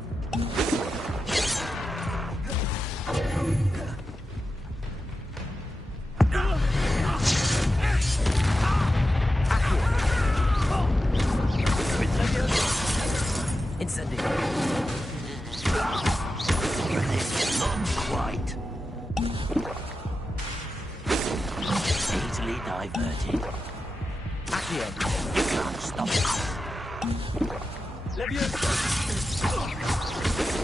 Incendio. Not quite. Easily diverted. Accio. You can't stop us.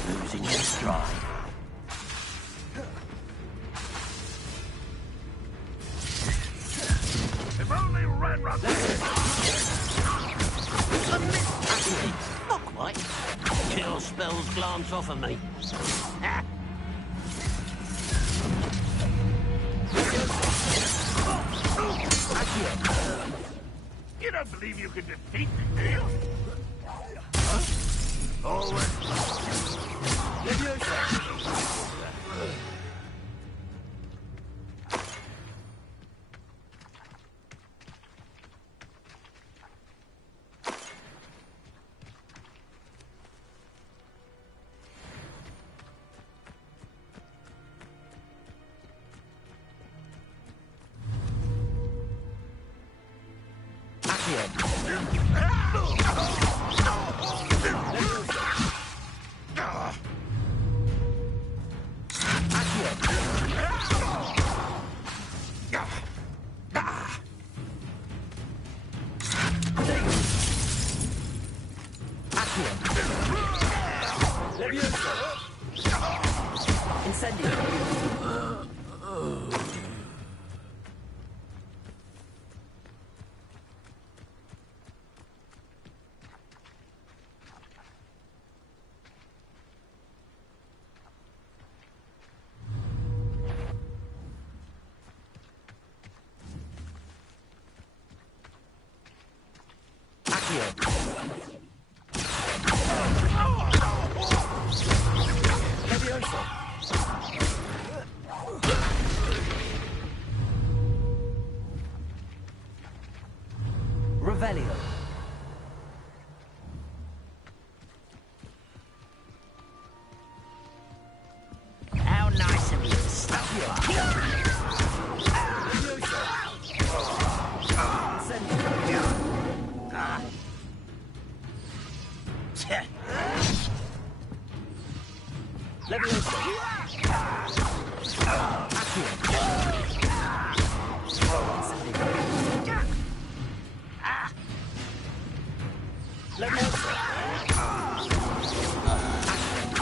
Losing your stride. If only Red Rock... Not quite. Kill spells glance off of me. You don't believe you can defeat me, do you? Huh? Always. Revelio. How nice of you to stop.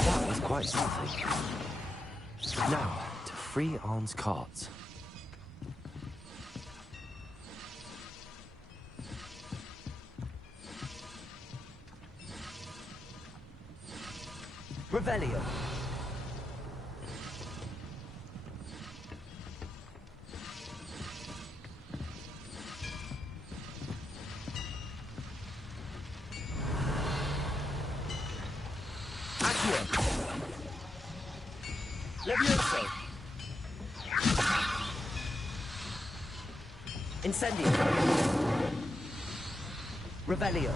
That was quite something. Now, to free Arn's cards. Revelio. Levioso. Incendio. Revelio.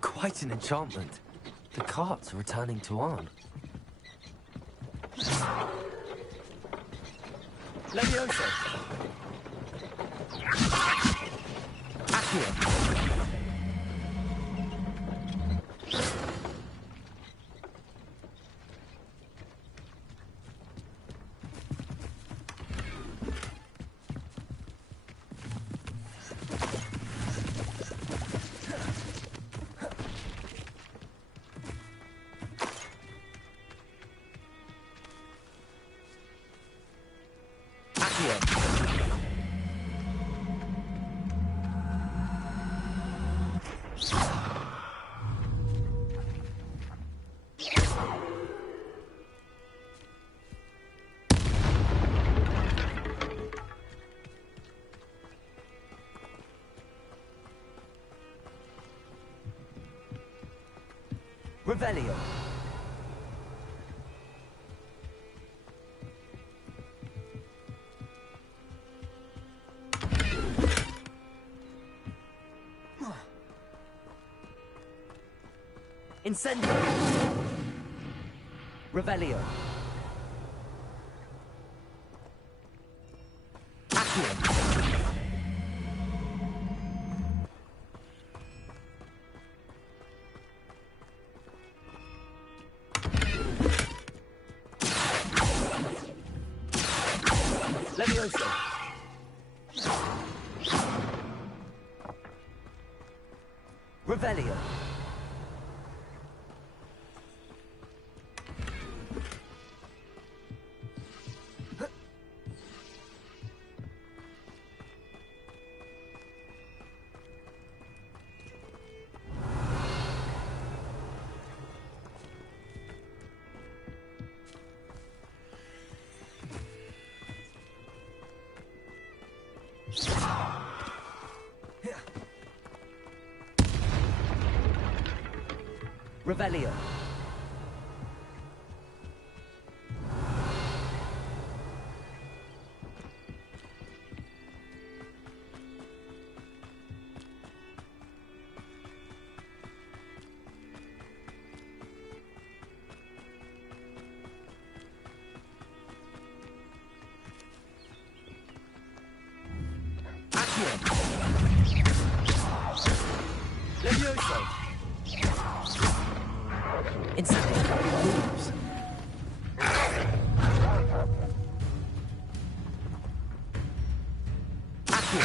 Quite an enchantment. The carts are returning to Arn. Levioso. Accio. Revelio. Incendio. Revelio. Accio. Levioso. Revelio. Revelio. Accio. Levioso. Incendio. Moves. Accio.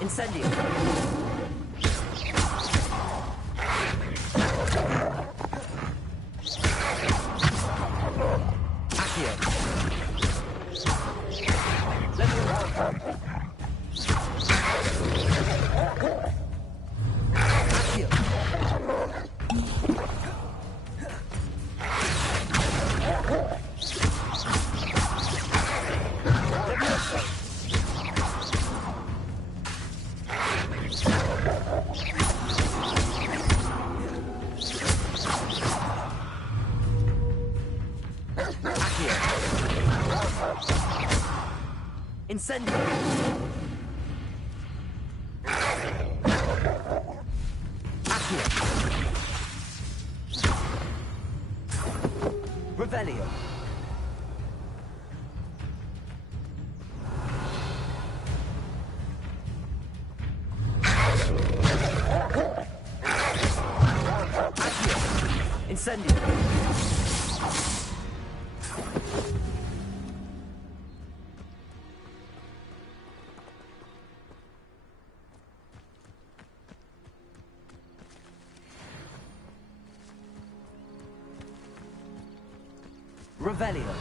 Incendio. Accio. Levioso. Accio. Incendio. Accio. Revelio. Accio. Incendio. Revelio.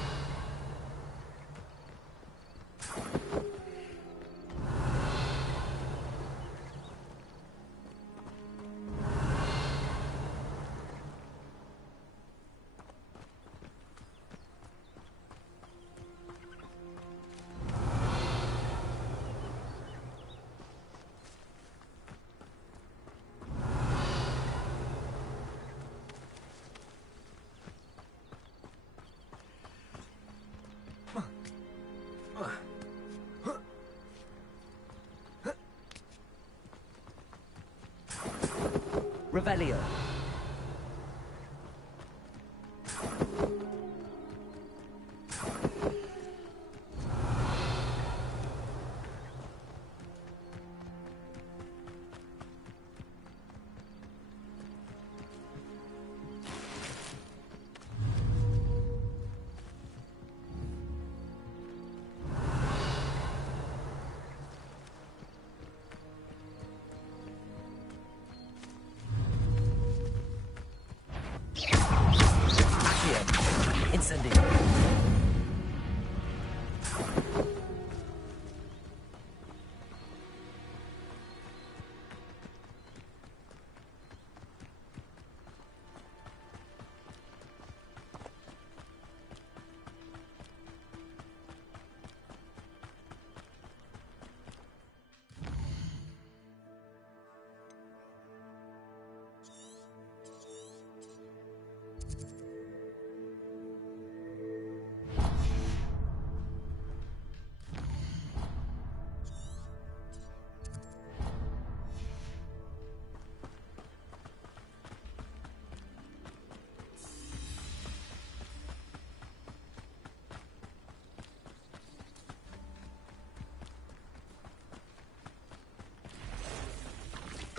Revelio.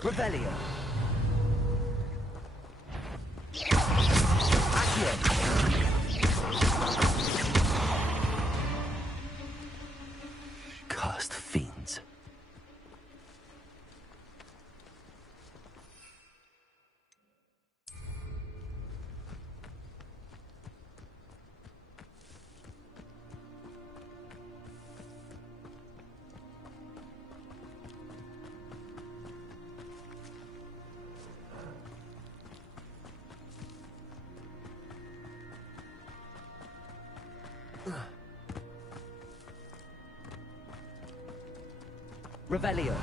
Revelio. Cursed fiends. Revelio.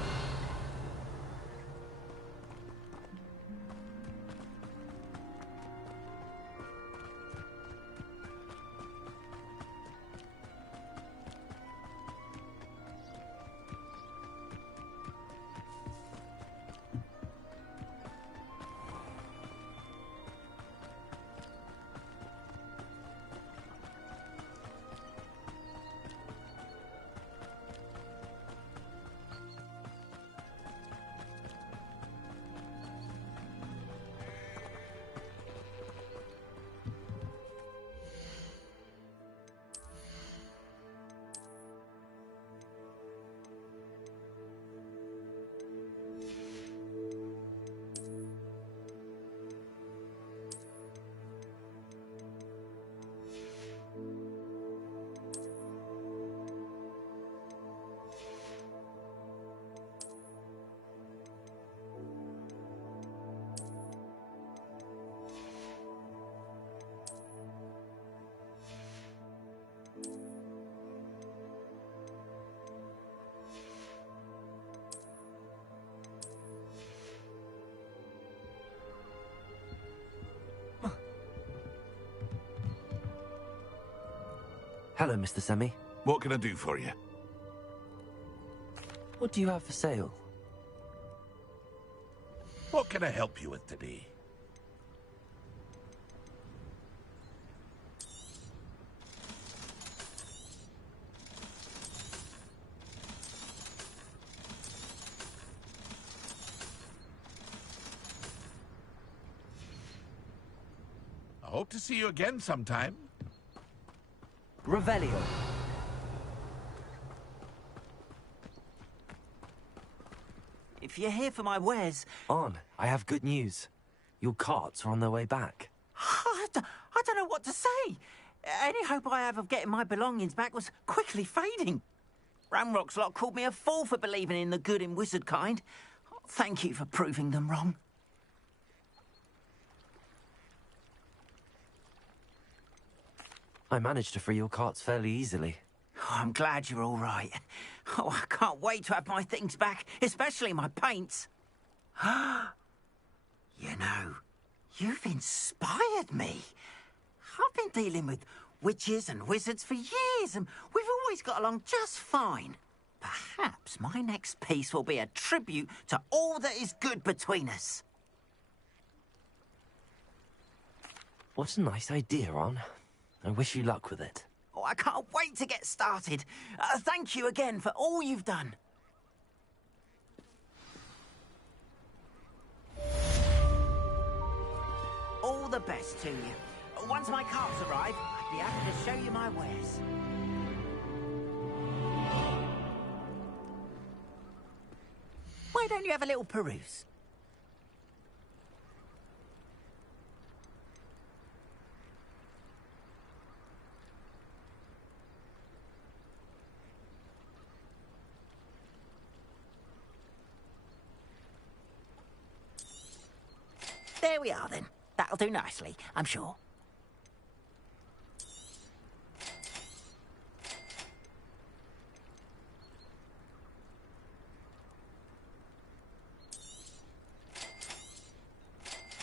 Hello, Mr. Semi. What can I do for you? What do you have for sale? What can I help you with today? I hope to see you again sometime. Revelio. If you're here for my wares... On, I have good news. Your carts are on their way back. I don't know what to say. Any hope I have of getting my belongings back was quickly fading. Ramrock's lot called me a fool for believing in the good in wizard kind. Thank you for proving them wrong. I managed to free your carts fairly easily. Oh, I'm glad you're all right. Oh, I can't wait to have my things back, especially my paints. You know, you've inspired me. I've been dealing with witches and wizards for years, and we've always got along just fine. Perhaps my next piece will be a tribute to all that is good between us. What a nice idea, Ron. I wish you luck with it. Oh, I can't wait to get started. Thank you again for all you've done. All the best to you. Once my carts arrive, I'll be happy to show you my wares. Why don't you have a little peruse? There we are, then. That'll do nicely, I'm sure.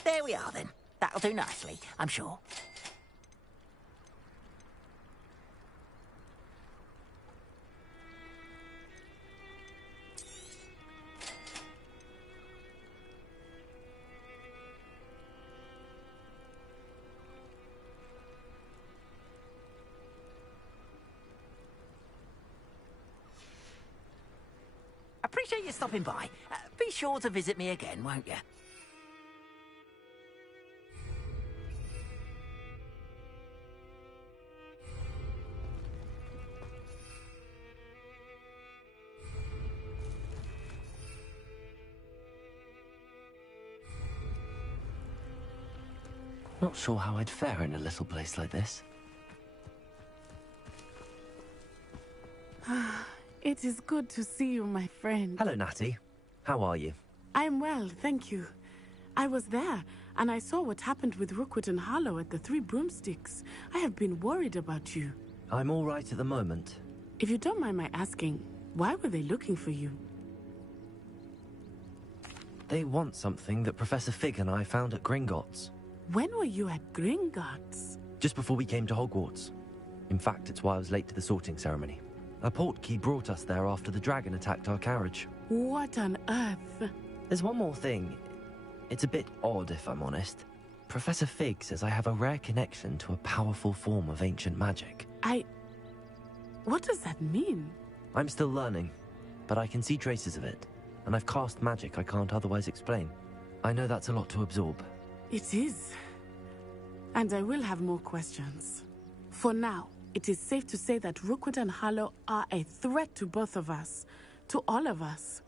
There we are, then. That'll do nicely, I'm sure. appreciate you stopping by. Be sure to visit me again, won't you? Not sure how I'd fare in a little place like this. It is good to see you, my friend. Hello, Natty. How are you? I'm well, thank you. I was there, and I saw what happened with Rookwood and Harlow at the Three Broomsticks. I have been worried about you. I'm all right at the moment. If you don't mind my asking, why were they looking for you? They want something that Professor Fig and I found at Gringotts. When were you at Gringotts? Just before we came to Hogwarts. In fact, it's why I was late to the sorting ceremony. A portkey brought us there after the dragon attacked our carriage. What on earth? There's one more thing. It's a bit odd, if I'm honest. Professor Fig says I have a rare connection to a powerful form of ancient magic. What does that mean? I'm still learning, but I can see traces of it, and I've cast magic I can't otherwise explain. I know that's a lot to absorb. It is. And I will have more questions. For now, it is safe to say that Rookwood and Harlow are a threat to both of us, to all of us,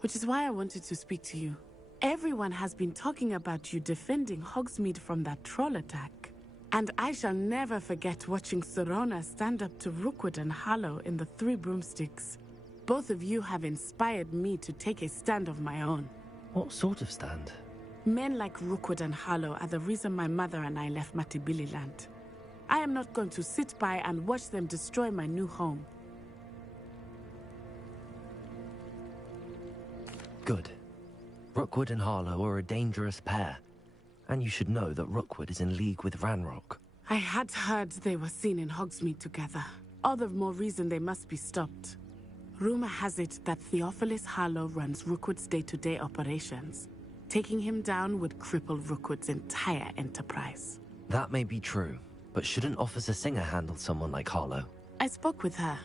which is why I wanted to speak to you. Everyone has been talking about you defending Hogsmeade from that troll attack. And I shall never forget watching Serona stand up to Rookwood and Harlow in the Three Broomsticks. Both of you have inspired me to take a stand of my own. What sort of stand? Men like Rookwood and Harlow are the reason my mother and I left Matibililand. I am not going to sit by and watch them destroy my new home. Good. Rookwood and Harlow are a dangerous pair. And you should know that Rookwood is in league with Ranrock. I had heard they were seen in Hogsmeade together. All the more reason they must be stopped. Rumor has it that Theophilus Harlow runs Rookwood's day-to-day operations. Taking him down would cripple Rookwood's entire enterprise. That may be true, but shouldn't Officer Singer handle someone like Harlow? I spoke with her.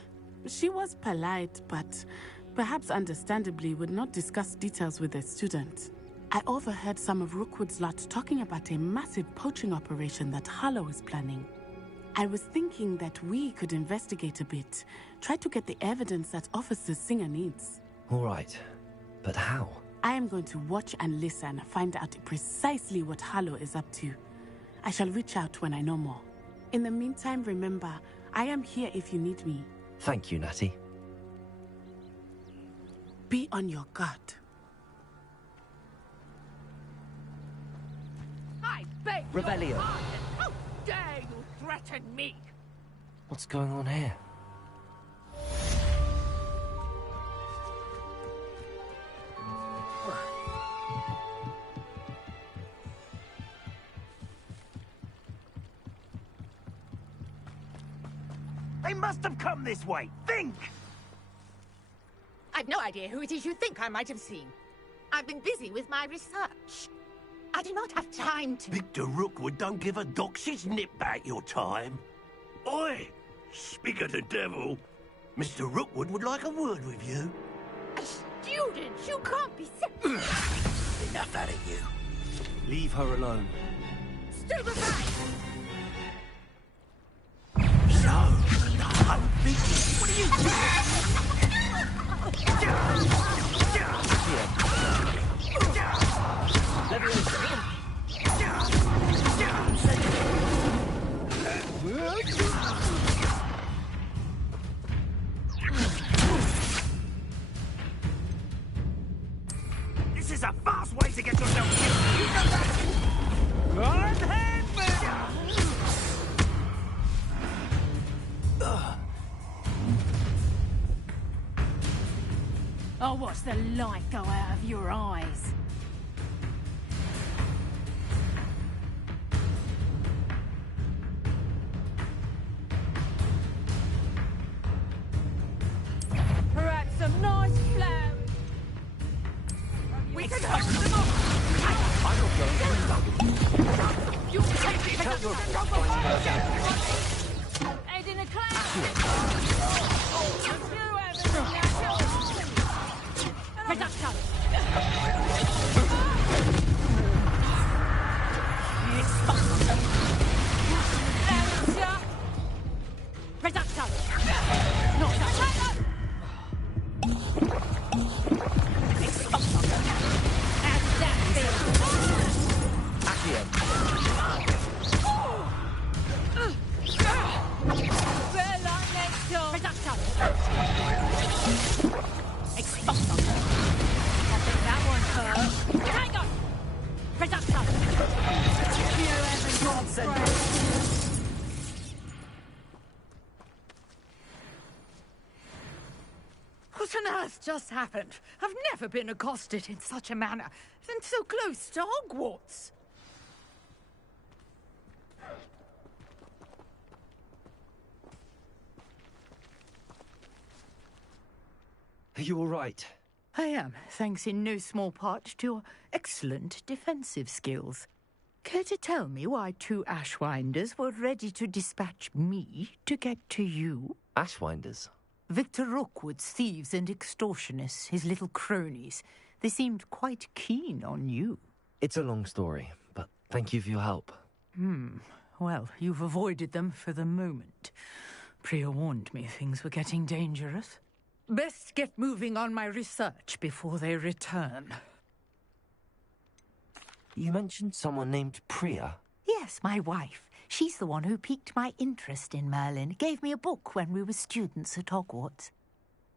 She was polite, but perhaps understandably would not discuss details with a student. I overheard some of Rookwood's lot talking about a massive poaching operation that Harlow is planning. I was thinking that we could investigate a bit, try to get the evidence that Officer Singer needs. All right, but how? I am going to watch and listen, find out precisely what Harlow is up to. I shall reach out when I know more. In the meantime, remember, I am here if you need me. Thank you, Natty. Be on your guard. I beg Revelio. your pardon. How dare you threaten me? What's going on here? They must have come this way. Think! I've no idea who it is you think I might have seen. I've been busy with my research. I do not have time to... Victor Rookwood don't give a doxy's nip back your time. Oi! Speak of the devil. Mr. Rookwood would like a word with you. A student? You can't be serious. Enough out of you. Leave her alone. Stupefy! So, I'm thinking, what are you doing? This is a fast way to get yourself killed. You know that? I'll watch the light go out of your eyes. Perhaps some nice flowers. We can hunt them up. You take it as a head in a cloud. What on earth just happened? I've never been accosted in such a manner, and so close to Hogwarts. Are you all right? I am, thanks in no small part to your excellent defensive skills. Care to tell me why two Ashwinders were ready to dispatch me to get to you? Ashwinders? Victor Rookwood's thieves and extortionists, his little cronies. They seemed quite keen on you. It's a long story, but thank you for your help. Well, you've avoided them for the moment. Priya warned me things were getting dangerous. Best get moving on my research before they return. You mentioned someone named Priya? Yes, my wife. She's the one who piqued my interest in Merlin. Gave me a book when we were students at Hogwarts.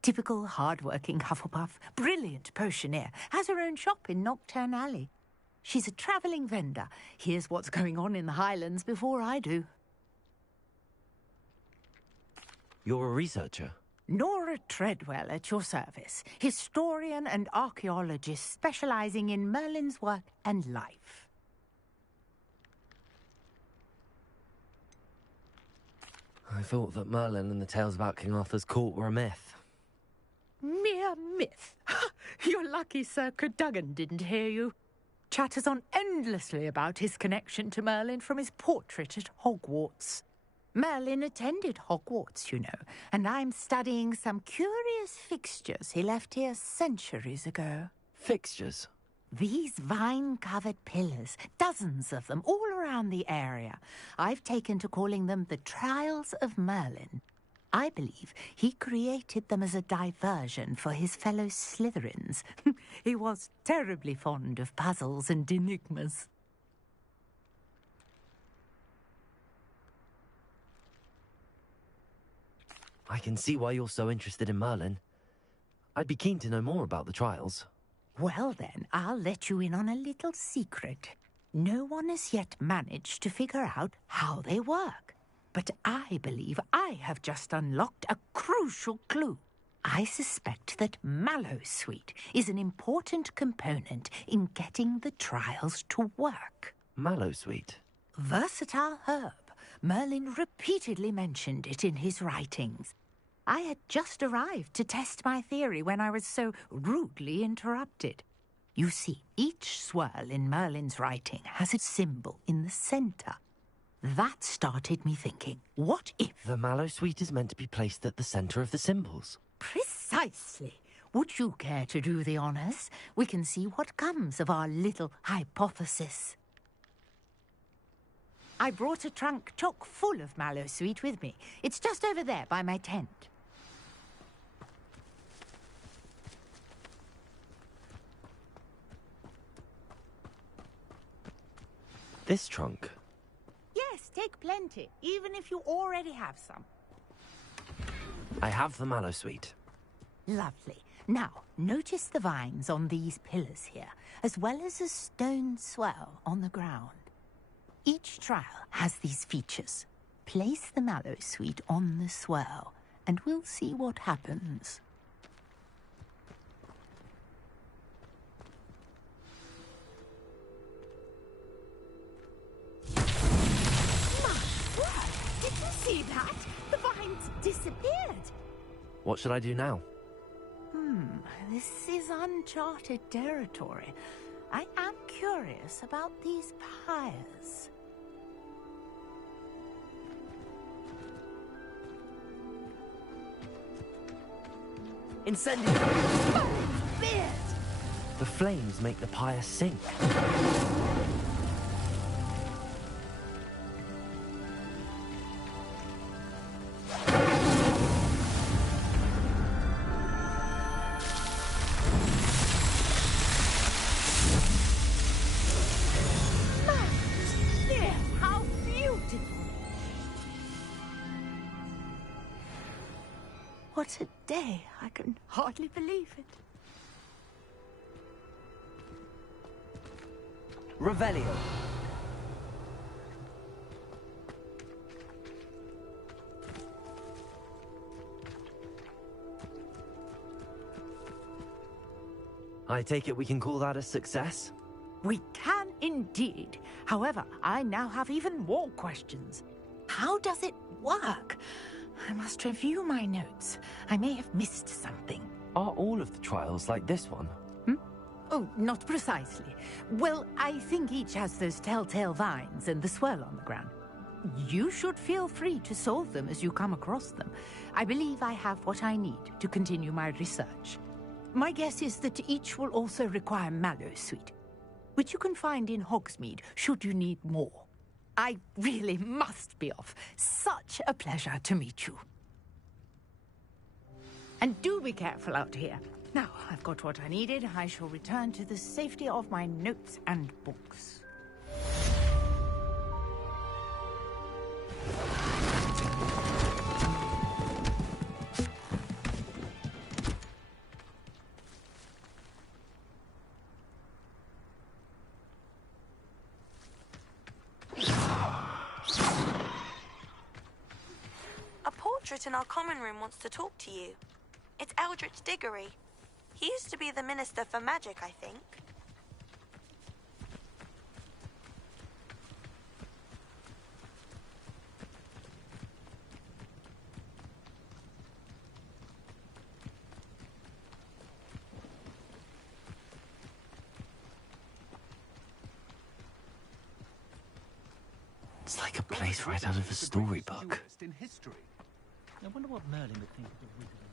Typical hard-working Hufflepuff, brilliant potioneer, has her own shop in Nocturne Alley. She's a travelling vendor. Hears what's going on in the Highlands before I do. You're a researcher? Nora Treadwell at your service, historian and archaeologist specialising in Merlin's work and life. I thought that Merlin and the tales about King Arthur's court were a myth. Mere myth. You're lucky Sir Cadogan didn't hear you. Chatters on endlessly about his connection to Merlin from his portrait at Hogwarts. Merlin attended Hogwarts, you know, and I'm studying some curious fixtures he left here centuries ago. Fixtures? These vine-covered pillars, dozens of them, all around the area. I've taken to calling them the Trials of Merlin. I believe he created them as a diversion for his fellow Slytherins. He was terribly fond of puzzles and enigmas. I can see why you're so interested in Merlin. I'd be keen to know more about the trials. Well then, I'll let you in on a little secret. No one has yet managed to figure out how they work. But I believe I have just unlocked a crucial clue. I suspect that Mallowsweet is an important component in getting the trials to work. Mallowsweet? Versatile herb. Merlin repeatedly mentioned it in his writings. I had just arrived to test my theory when I was so rudely interrupted. You see, each swirl in Merlin's writing has a symbol in the centre. That started me thinking, what if... The Mallowsweet is meant to be placed at the centre of the symbols. Precisely. Would you care to do the honours? We can see what comes of our little hypothesis. I brought a trunk chock full of Mallowsweet with me. It's just over there by my tent. This trunk? Yes, take plenty, even if you already have some. I have the Mallowsweet. Lovely. Now, notice the vines on these pillars here, as well as a stone swell on the ground. Each trial has these features. Place the Mallowsweet on the swirl, and we'll see what happens. Did you see that? The vines disappeared. What should I do now? This is uncharted territory. I am curious about these pyres. Incendio! Beard! The flames make the pyre sink. How beautiful! What a day! I can hardly believe it. Revelio. I take it we can call that a success? We can indeed. However, I now have even more questions. How does it work? I must review my notes. I may have missed something. Are all of the trials like this one? Oh, not precisely. Well, I think each has those telltale vines and the swirl on the ground. You should feel free to solve them as you come across them. I believe I have what I need to continue my research. My guess is that each will also require mallow sweet, which you can find in Hogsmeade should you need more. I really must be off. Such a pleasure to meet you. And do be careful out here. Now, I've got what I needed. I shall return to the safety of my notes and books. A portrait in our common room wants to talk to you. It's Eldritch Diggory. He used to be the Minister for Magic, I think. It's like a place right out of a storybook. In history. I wonder what Merlin would think of the Wiggling.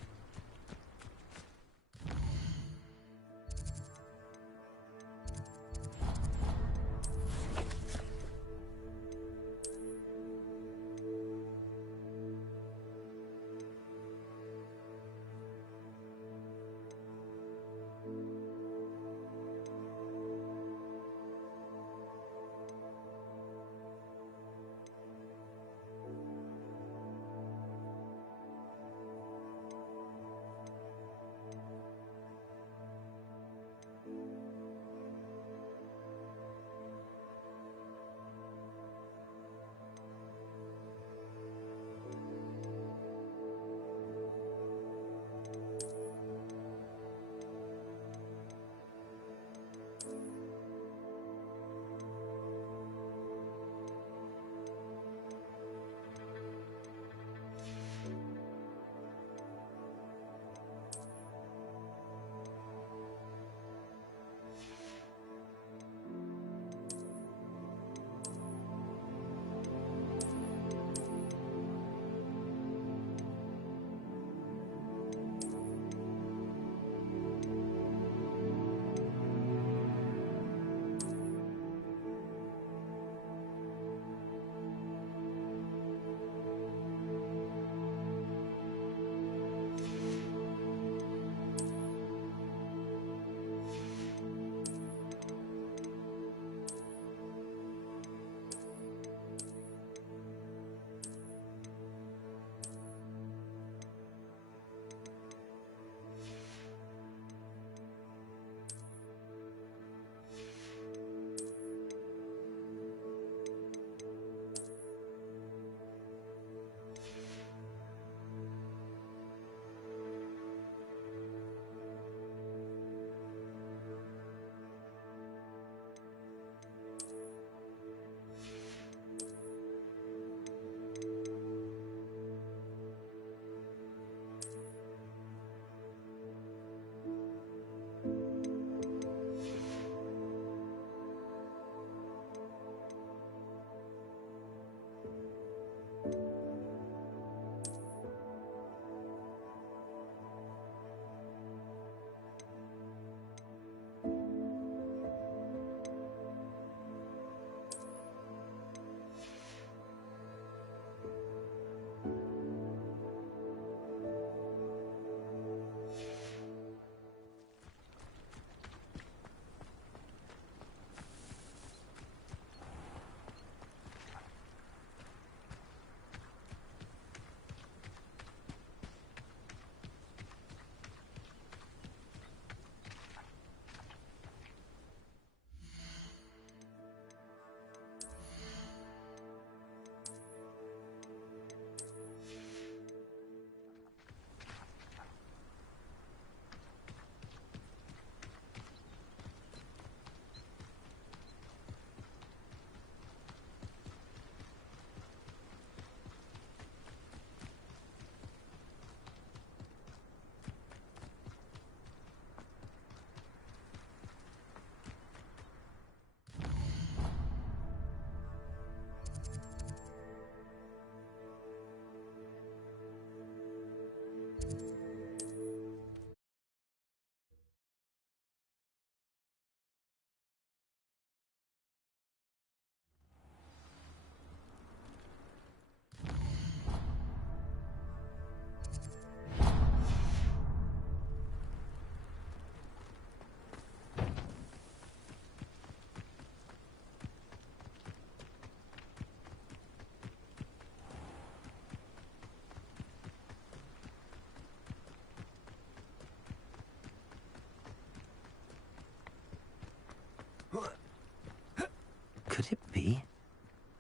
Could it be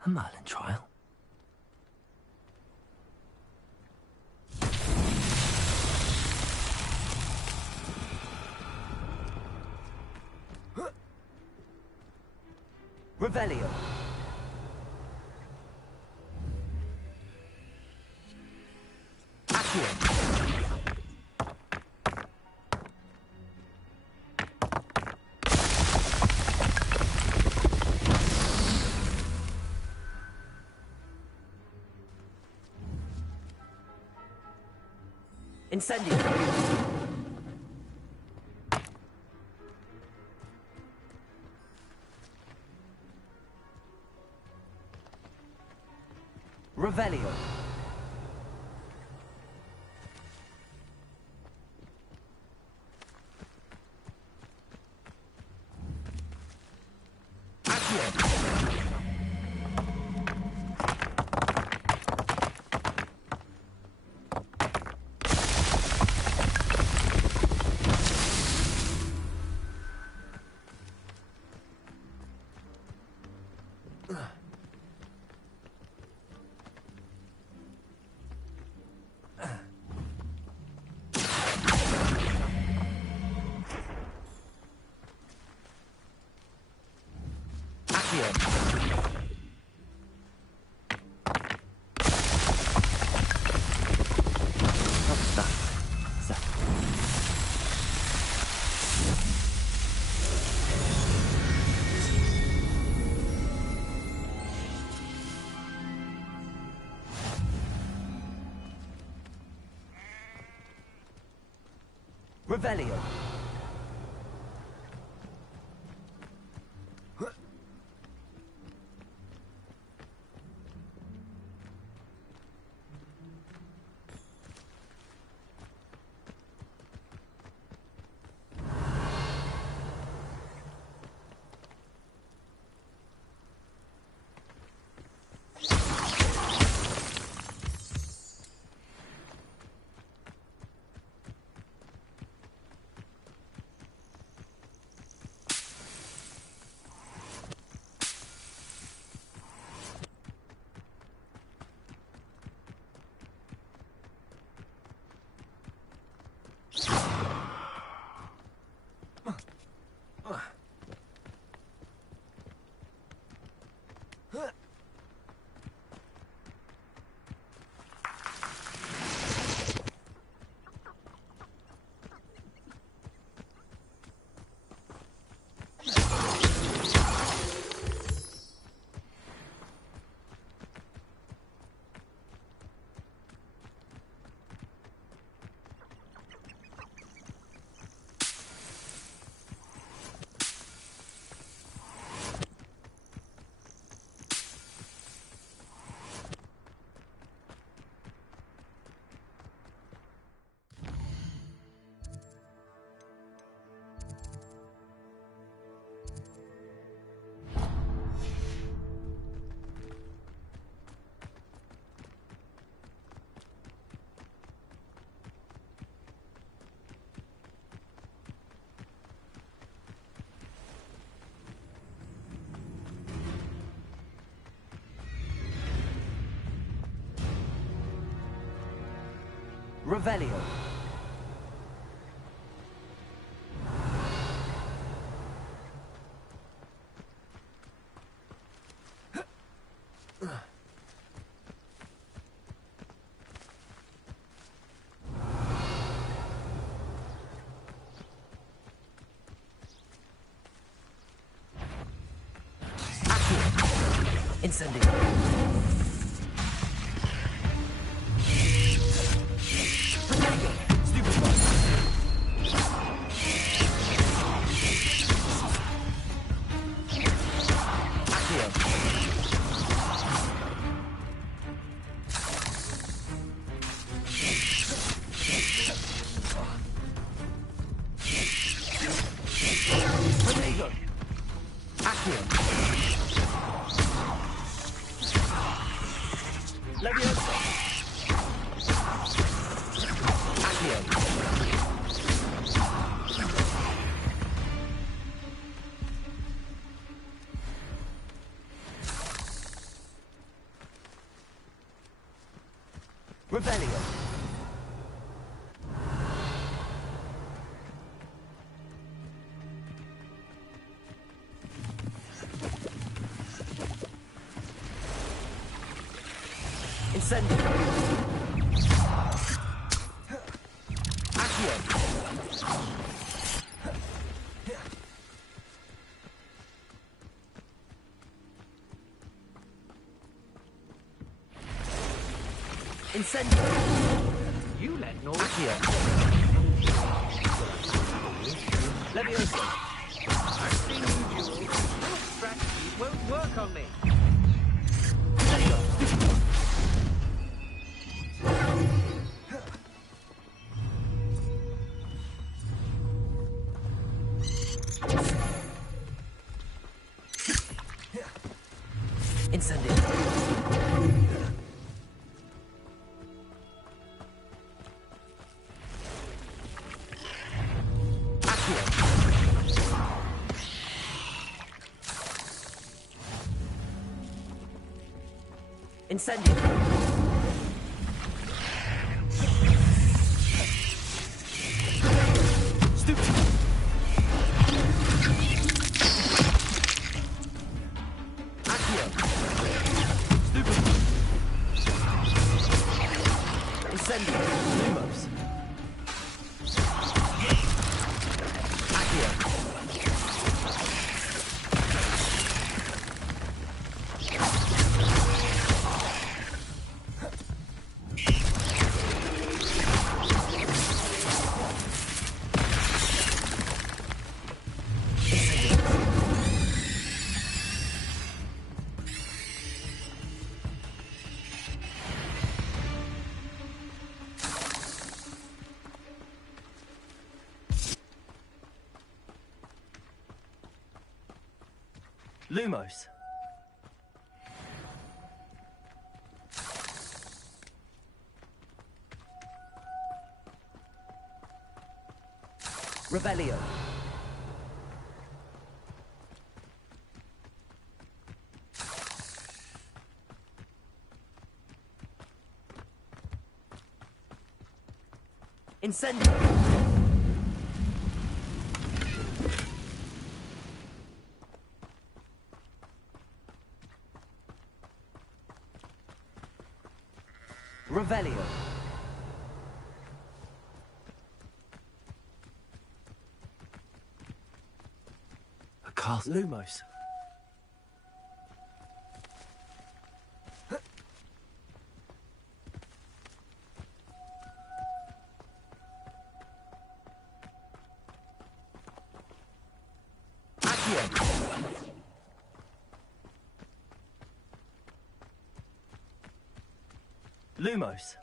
a Merlin trial? Revelio. Accio. Incendio. Revelio. Revelio. Revelio. Incendio. Rebellion. Incendio. Accio. Incendio. You let no. Accio. Levioso. I've seen you duel. Your strategy won't work on me. Incendio. Incendio. Stupid. Accio. Stupid. Incendio. Lumos. Accio. Lumos. Rebellion. Incendio. Revelio. A castle. Lumos. Lumos.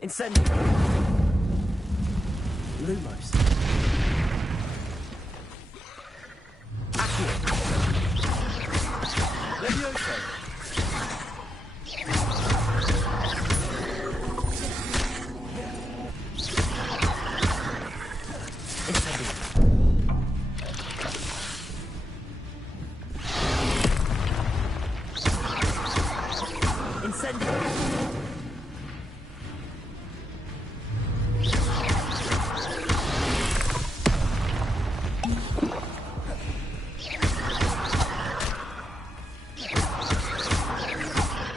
Incendio. Lumos. Accio. Levioso. Incendio. Incendio.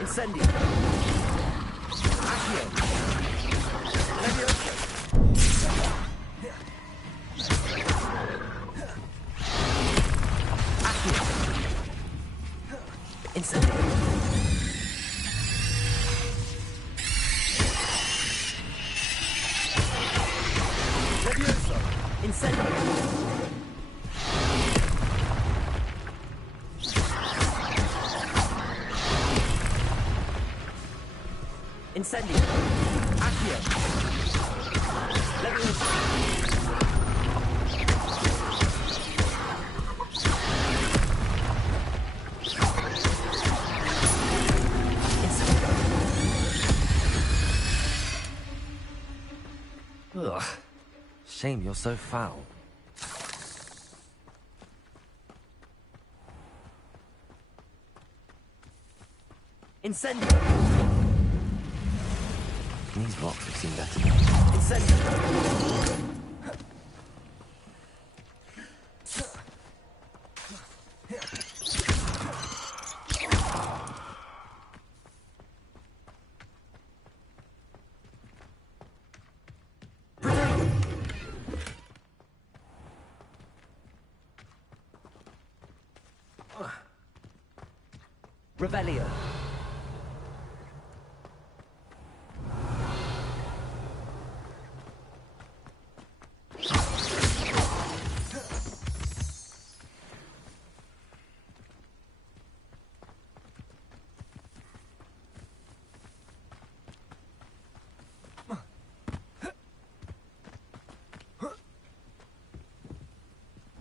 Incendio. Accio. Levioso. Accio. Incendio. Levioso. Incendio. Incendio. Accio. Levioso. Incendio. Ugh. Shame you're so foul. Incendio! These rocks have seen better days. Incendio! Revelio.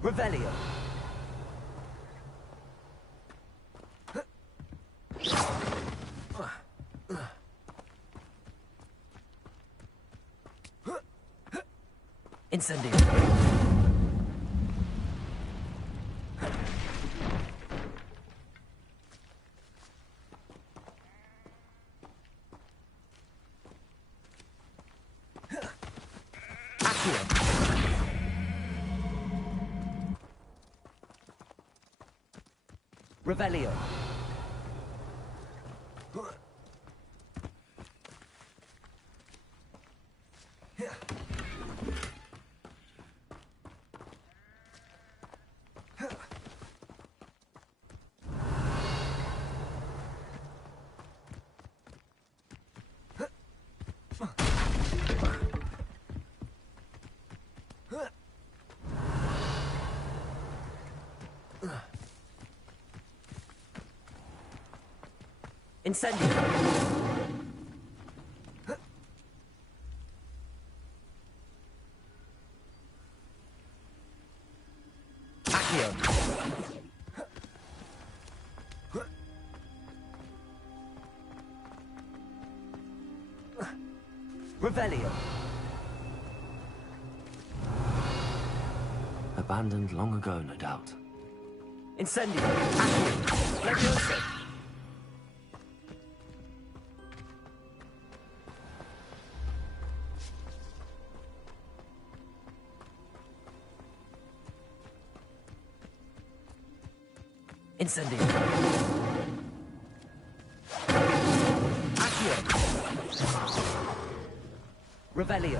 Revelio. Incendio. Accio. Revelio. Incendio. Accio. Revelio. Abandoned long ago, no doubt. Incendio. Accio. Levioso. Incendio. Accio. Revelio.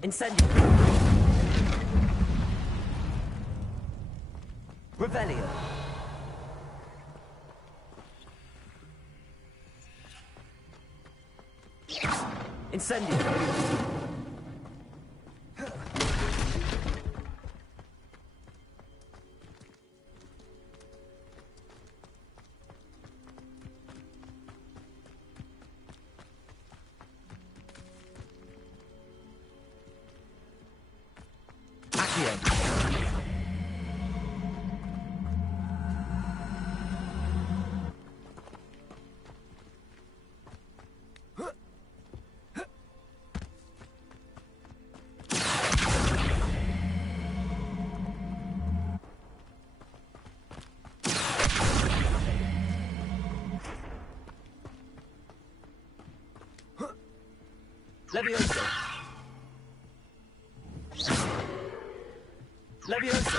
Incendio. Revelio. Incendio. Levioso. Levioso.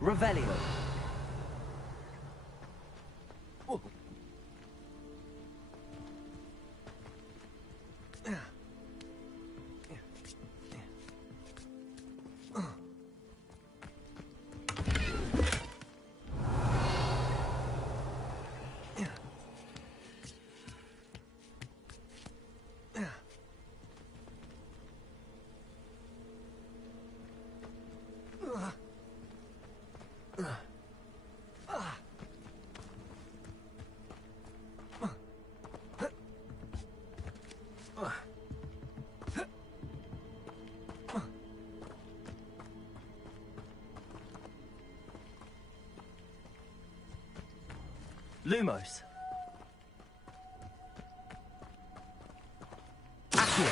Revelio. Lumos. Accio.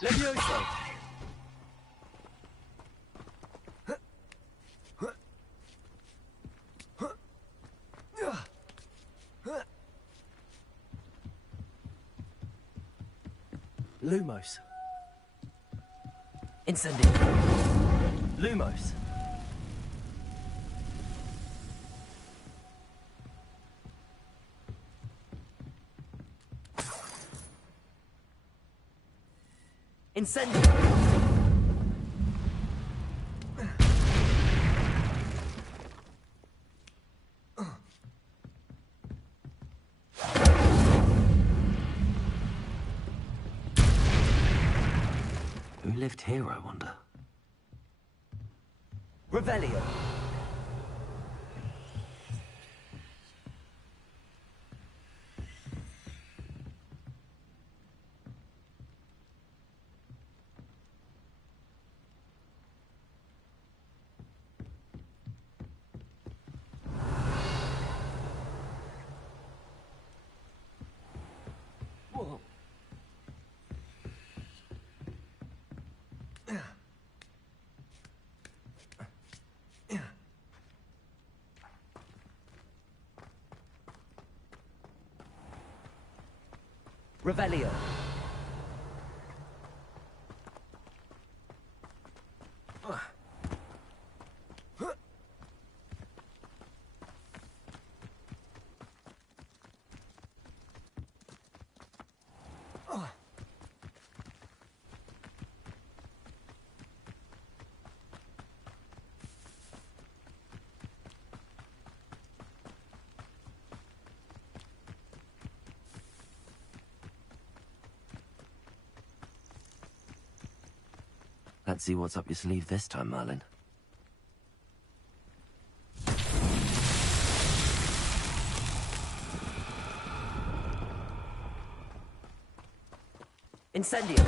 Levioso. Lumos. Incendio. Lumos. Incendio. Who lived here, I wonder? Revelio. Whoa. Revelio. Let's see what's up your sleeve this time, Merlin. Incendio.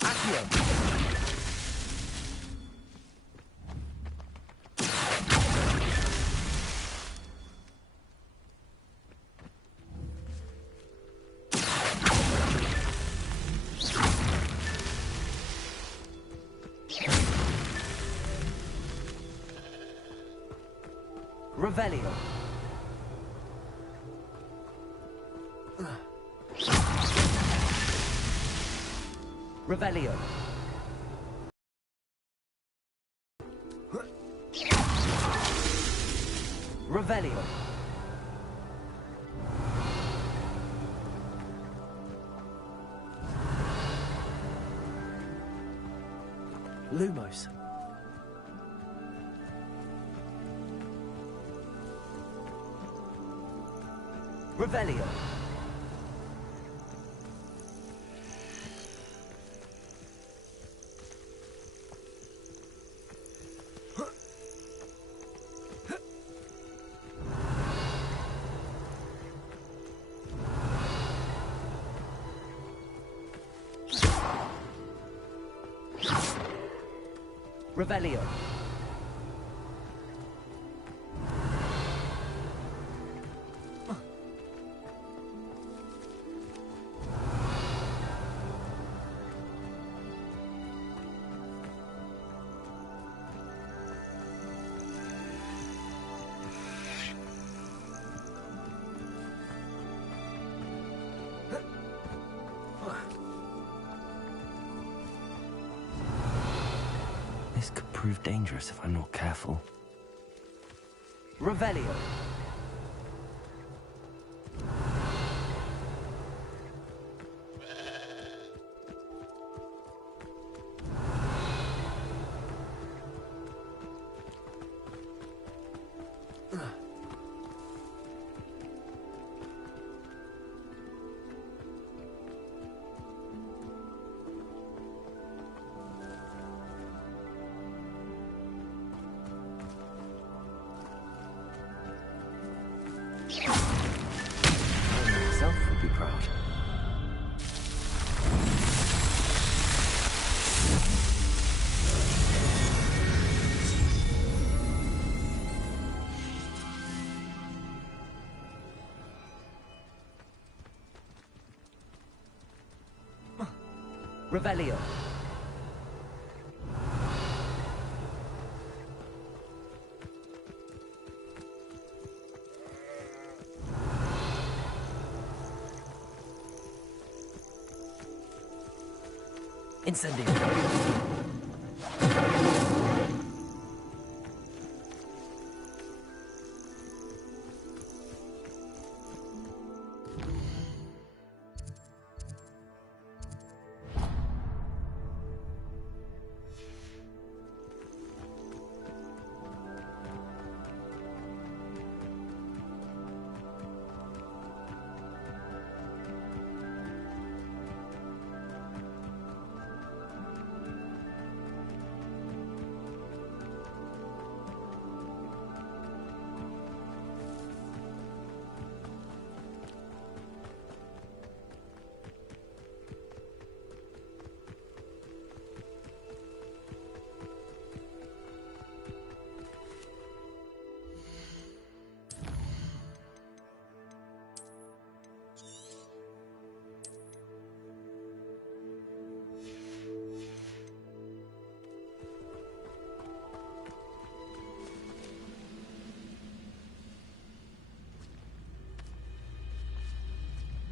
Accio. Revelio. Revelio. Revelio. Lumos. Revelio. Revelio. This could prove dangerous if I'm not careful. Revelio. Revelio. Incendio.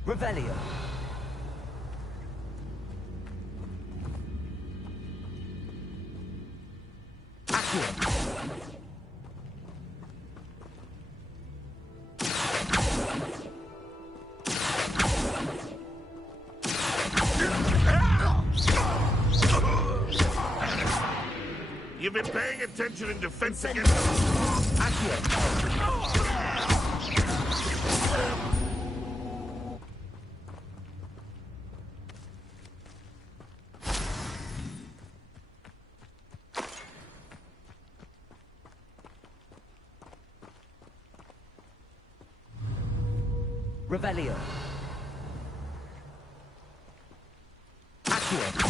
Revelio. Accio. You've been paying attention in defense against... Accio. Revelio. Accio.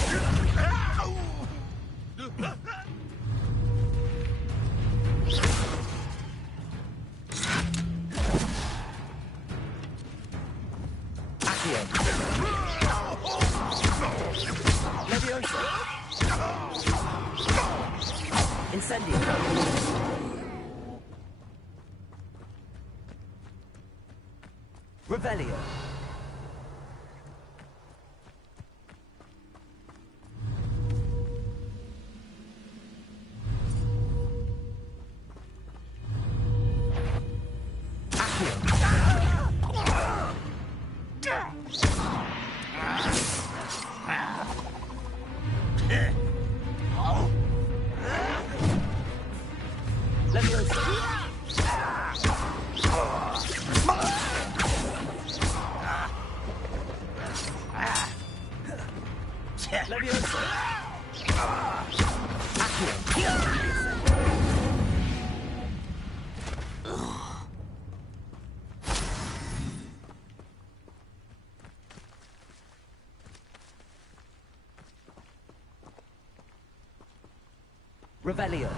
Leviosa. Incendio. Revelio. Revelio.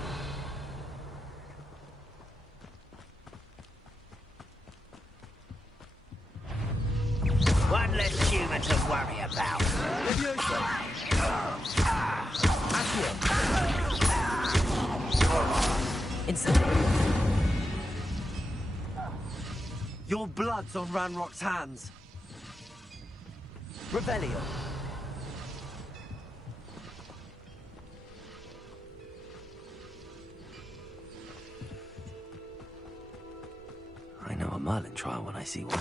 One less human to worry about. Leviosa. Accio. Incendio. Your blood's on Ranrock's hands. Revelio. I know a Merlin trial when I see one.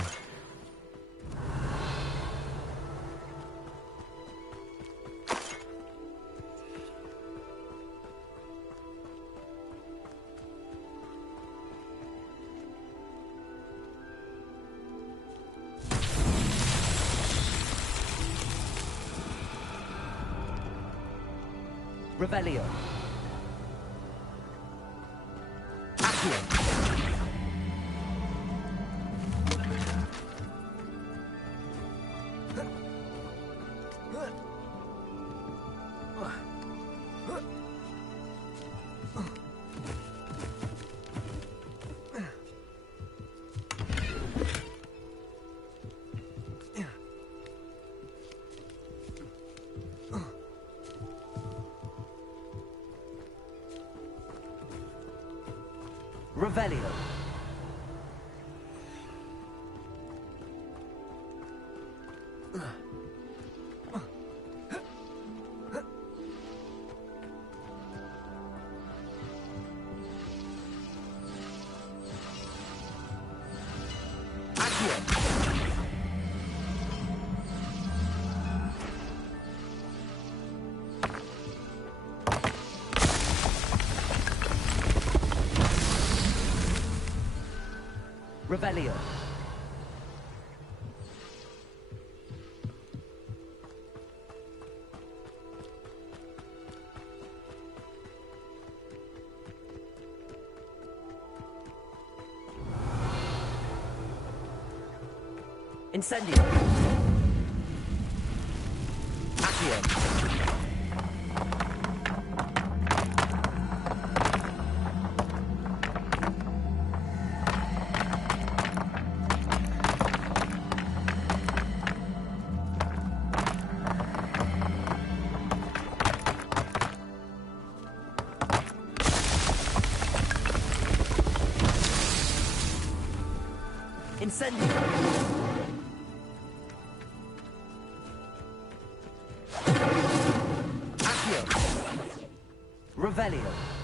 Revelio. Accio. Revelio. Revelio. Incendio. Accio. Incendio. Accio. Revelio.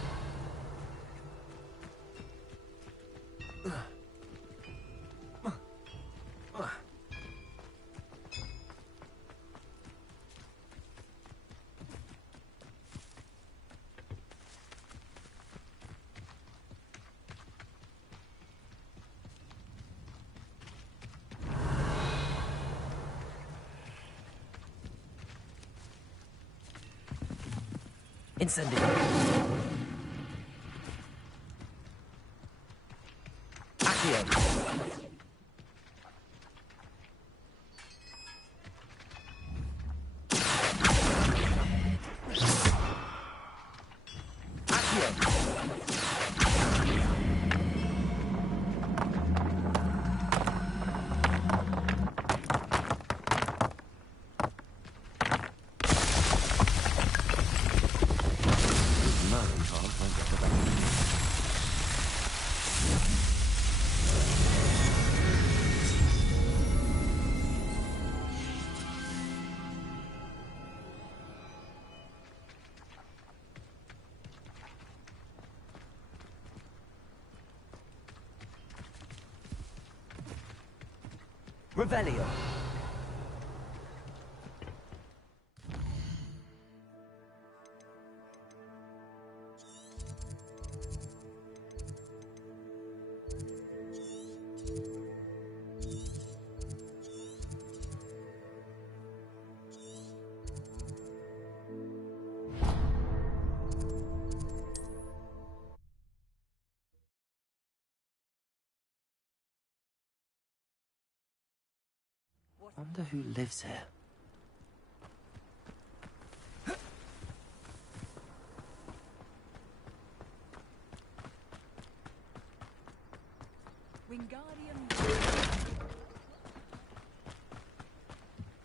Incendio. Accio. Revelio. Wonder who lives here.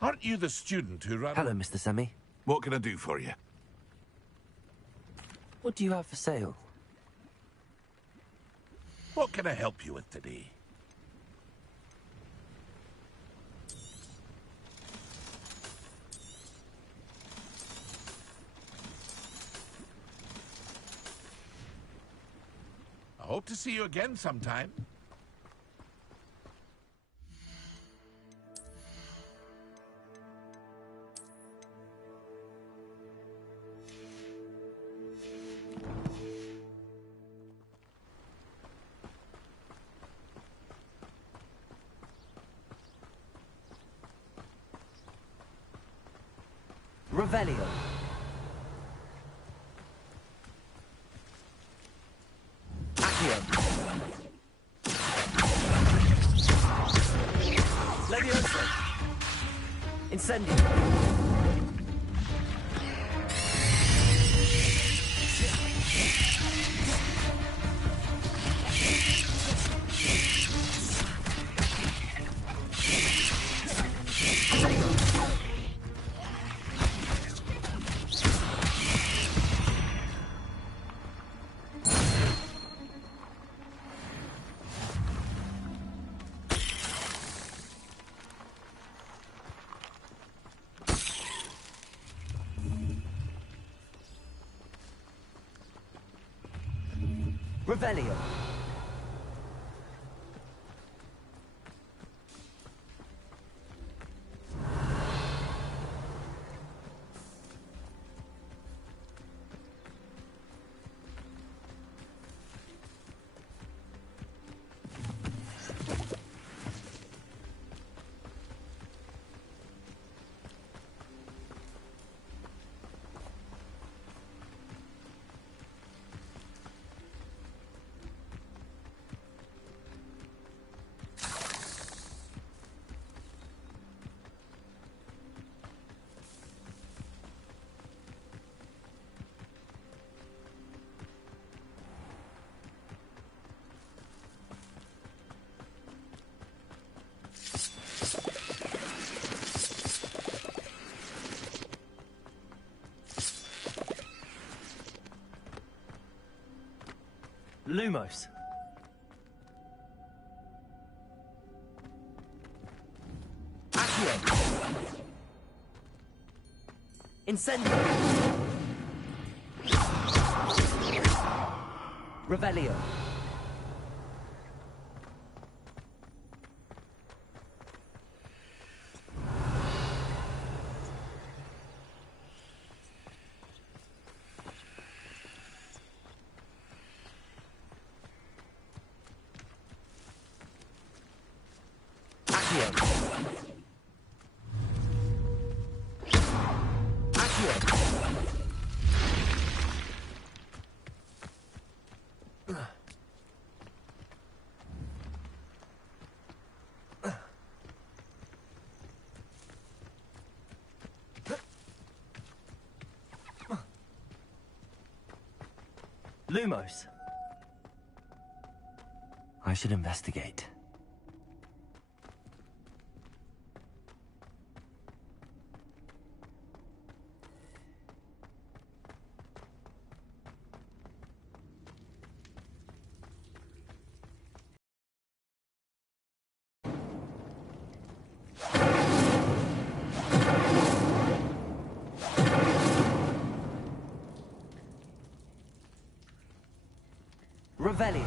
Aren't you the student who ran... Hello, Mr. Semi. What can I do for you? What do you have for sale? What can I help you with today? I hope to see you again sometime. Revelio. Accio. Levioso. Incendio. Revelio. Lumos. Accio. Incendio. Revelio. Lumos. I should investigate. Revelio.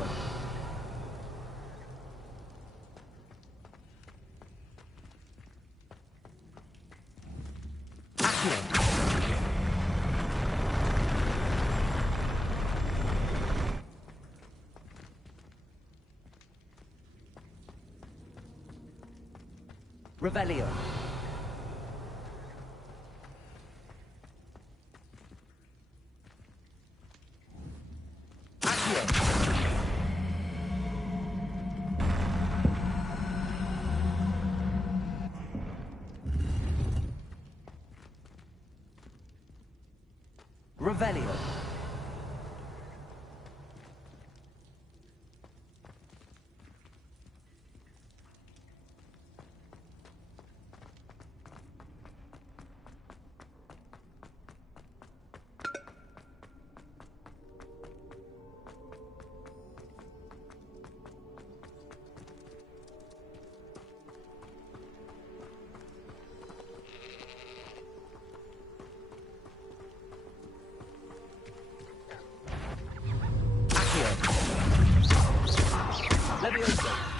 Revelio. Revelio. Levioso.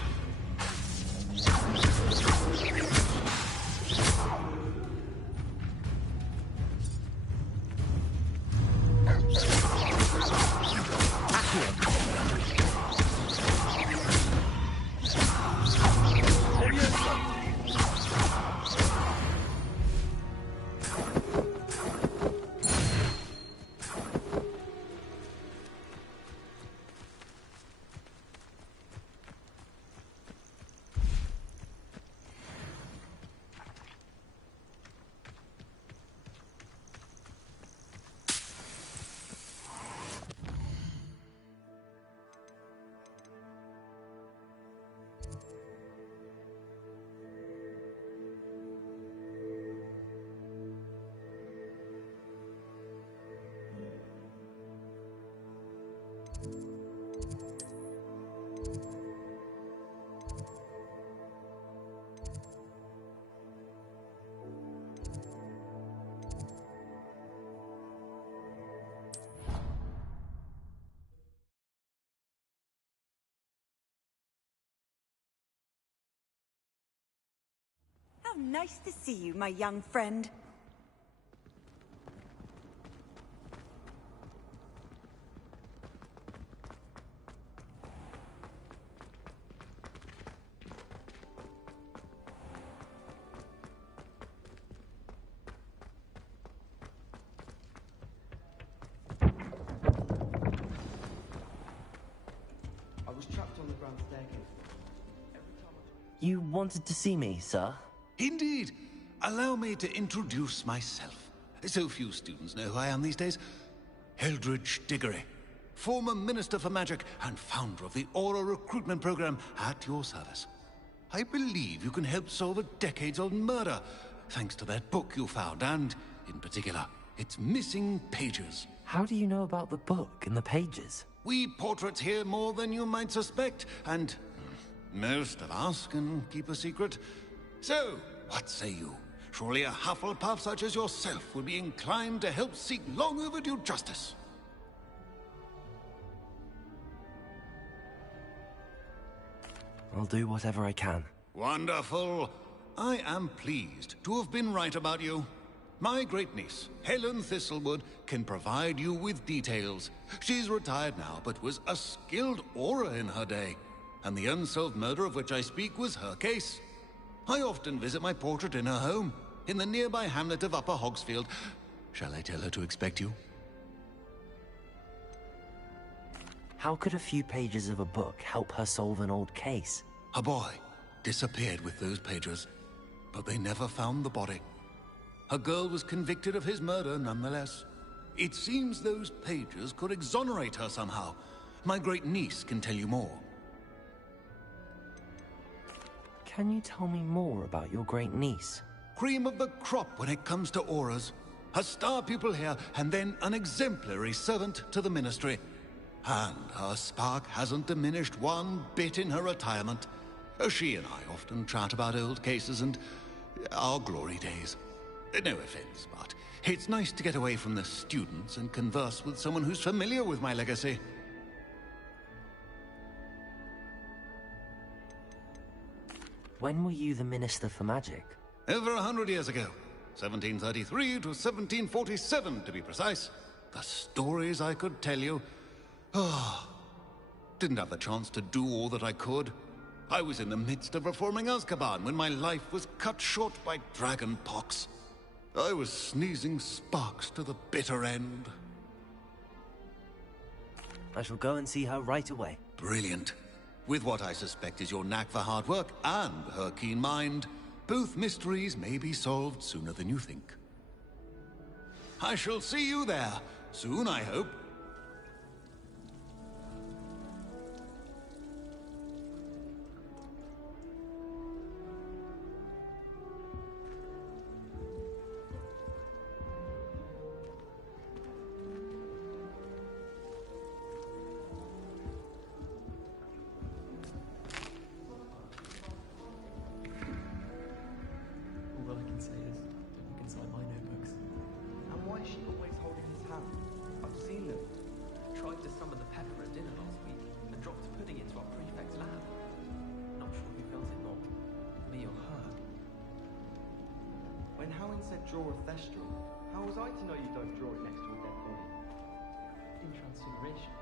How nice to see you, my young friend. I was trapped on the grand staircase. You wanted to see me, sir? Indeed. Allow me to introduce myself. So few students know who I am these days. Eldridge Diggory, former Minister for Magic and founder of the Aura Recruitment Program, at your service. I believe you can help solve a decades-old murder, thanks to that book you found, and, in particular, its missing pages. How do you know about the book and the pages? We portraits here more than you might suspect, and most of us can keep a secret. So, what say you? Surely a Hufflepuff such as yourself would be inclined to help seek long overdue justice. I'll do whatever I can. Wonderful. I am pleased to have been right about you. My great-niece, Helen Thistlewood, can provide you with details. She's retired now, but was a skilled aura in her day. And the unsolved murder of which I speak was her case. I often visit my portrait in her home, in the nearby hamlet of Upper Hogsfield. Shall I tell her to expect you? How could a few pages of a book help her solve an old case? A boy disappeared with those pages, but they never found the body. A girl was convicted of his murder nonetheless. It seems those pages could exonerate her somehow. My great-niece can tell you more. Can you tell me more about your great-niece? Cream of the crop when it comes to auras. A star pupil here, and then an exemplary servant to the ministry. And her spark hasn't diminished one bit in her retirement. She and I often chat about old cases and our glory days. No offense, but it's nice to get away from the students and converse with someone who's familiar with my legacy. When were you the Minister for Magic? Over 100 years ago. 1733 to 1747, to be precise. The stories I could tell you. Didn't have the chance to do all that I could. I was in the midst of reforming Azkaban when my life was cut short by dragon pox. I was sneezing sparks to the bitter end. I shall go and see her right away. Brilliant. With what I suspect is your knack for hard work and her keen mind, both mysteries may be solved sooner than you think. I shall see you there, soon I hope. All I can say is, don't look inside my notebooks. And why is she always holding his hand? I've seen them. Tried to summon the pepper at dinner last week and dropped pudding into our prefect's lab. Not sure who felt it more, me or her. When Howin said draw a thestral, how was I to know you don't draw it next to a dead body? In Transfiguration,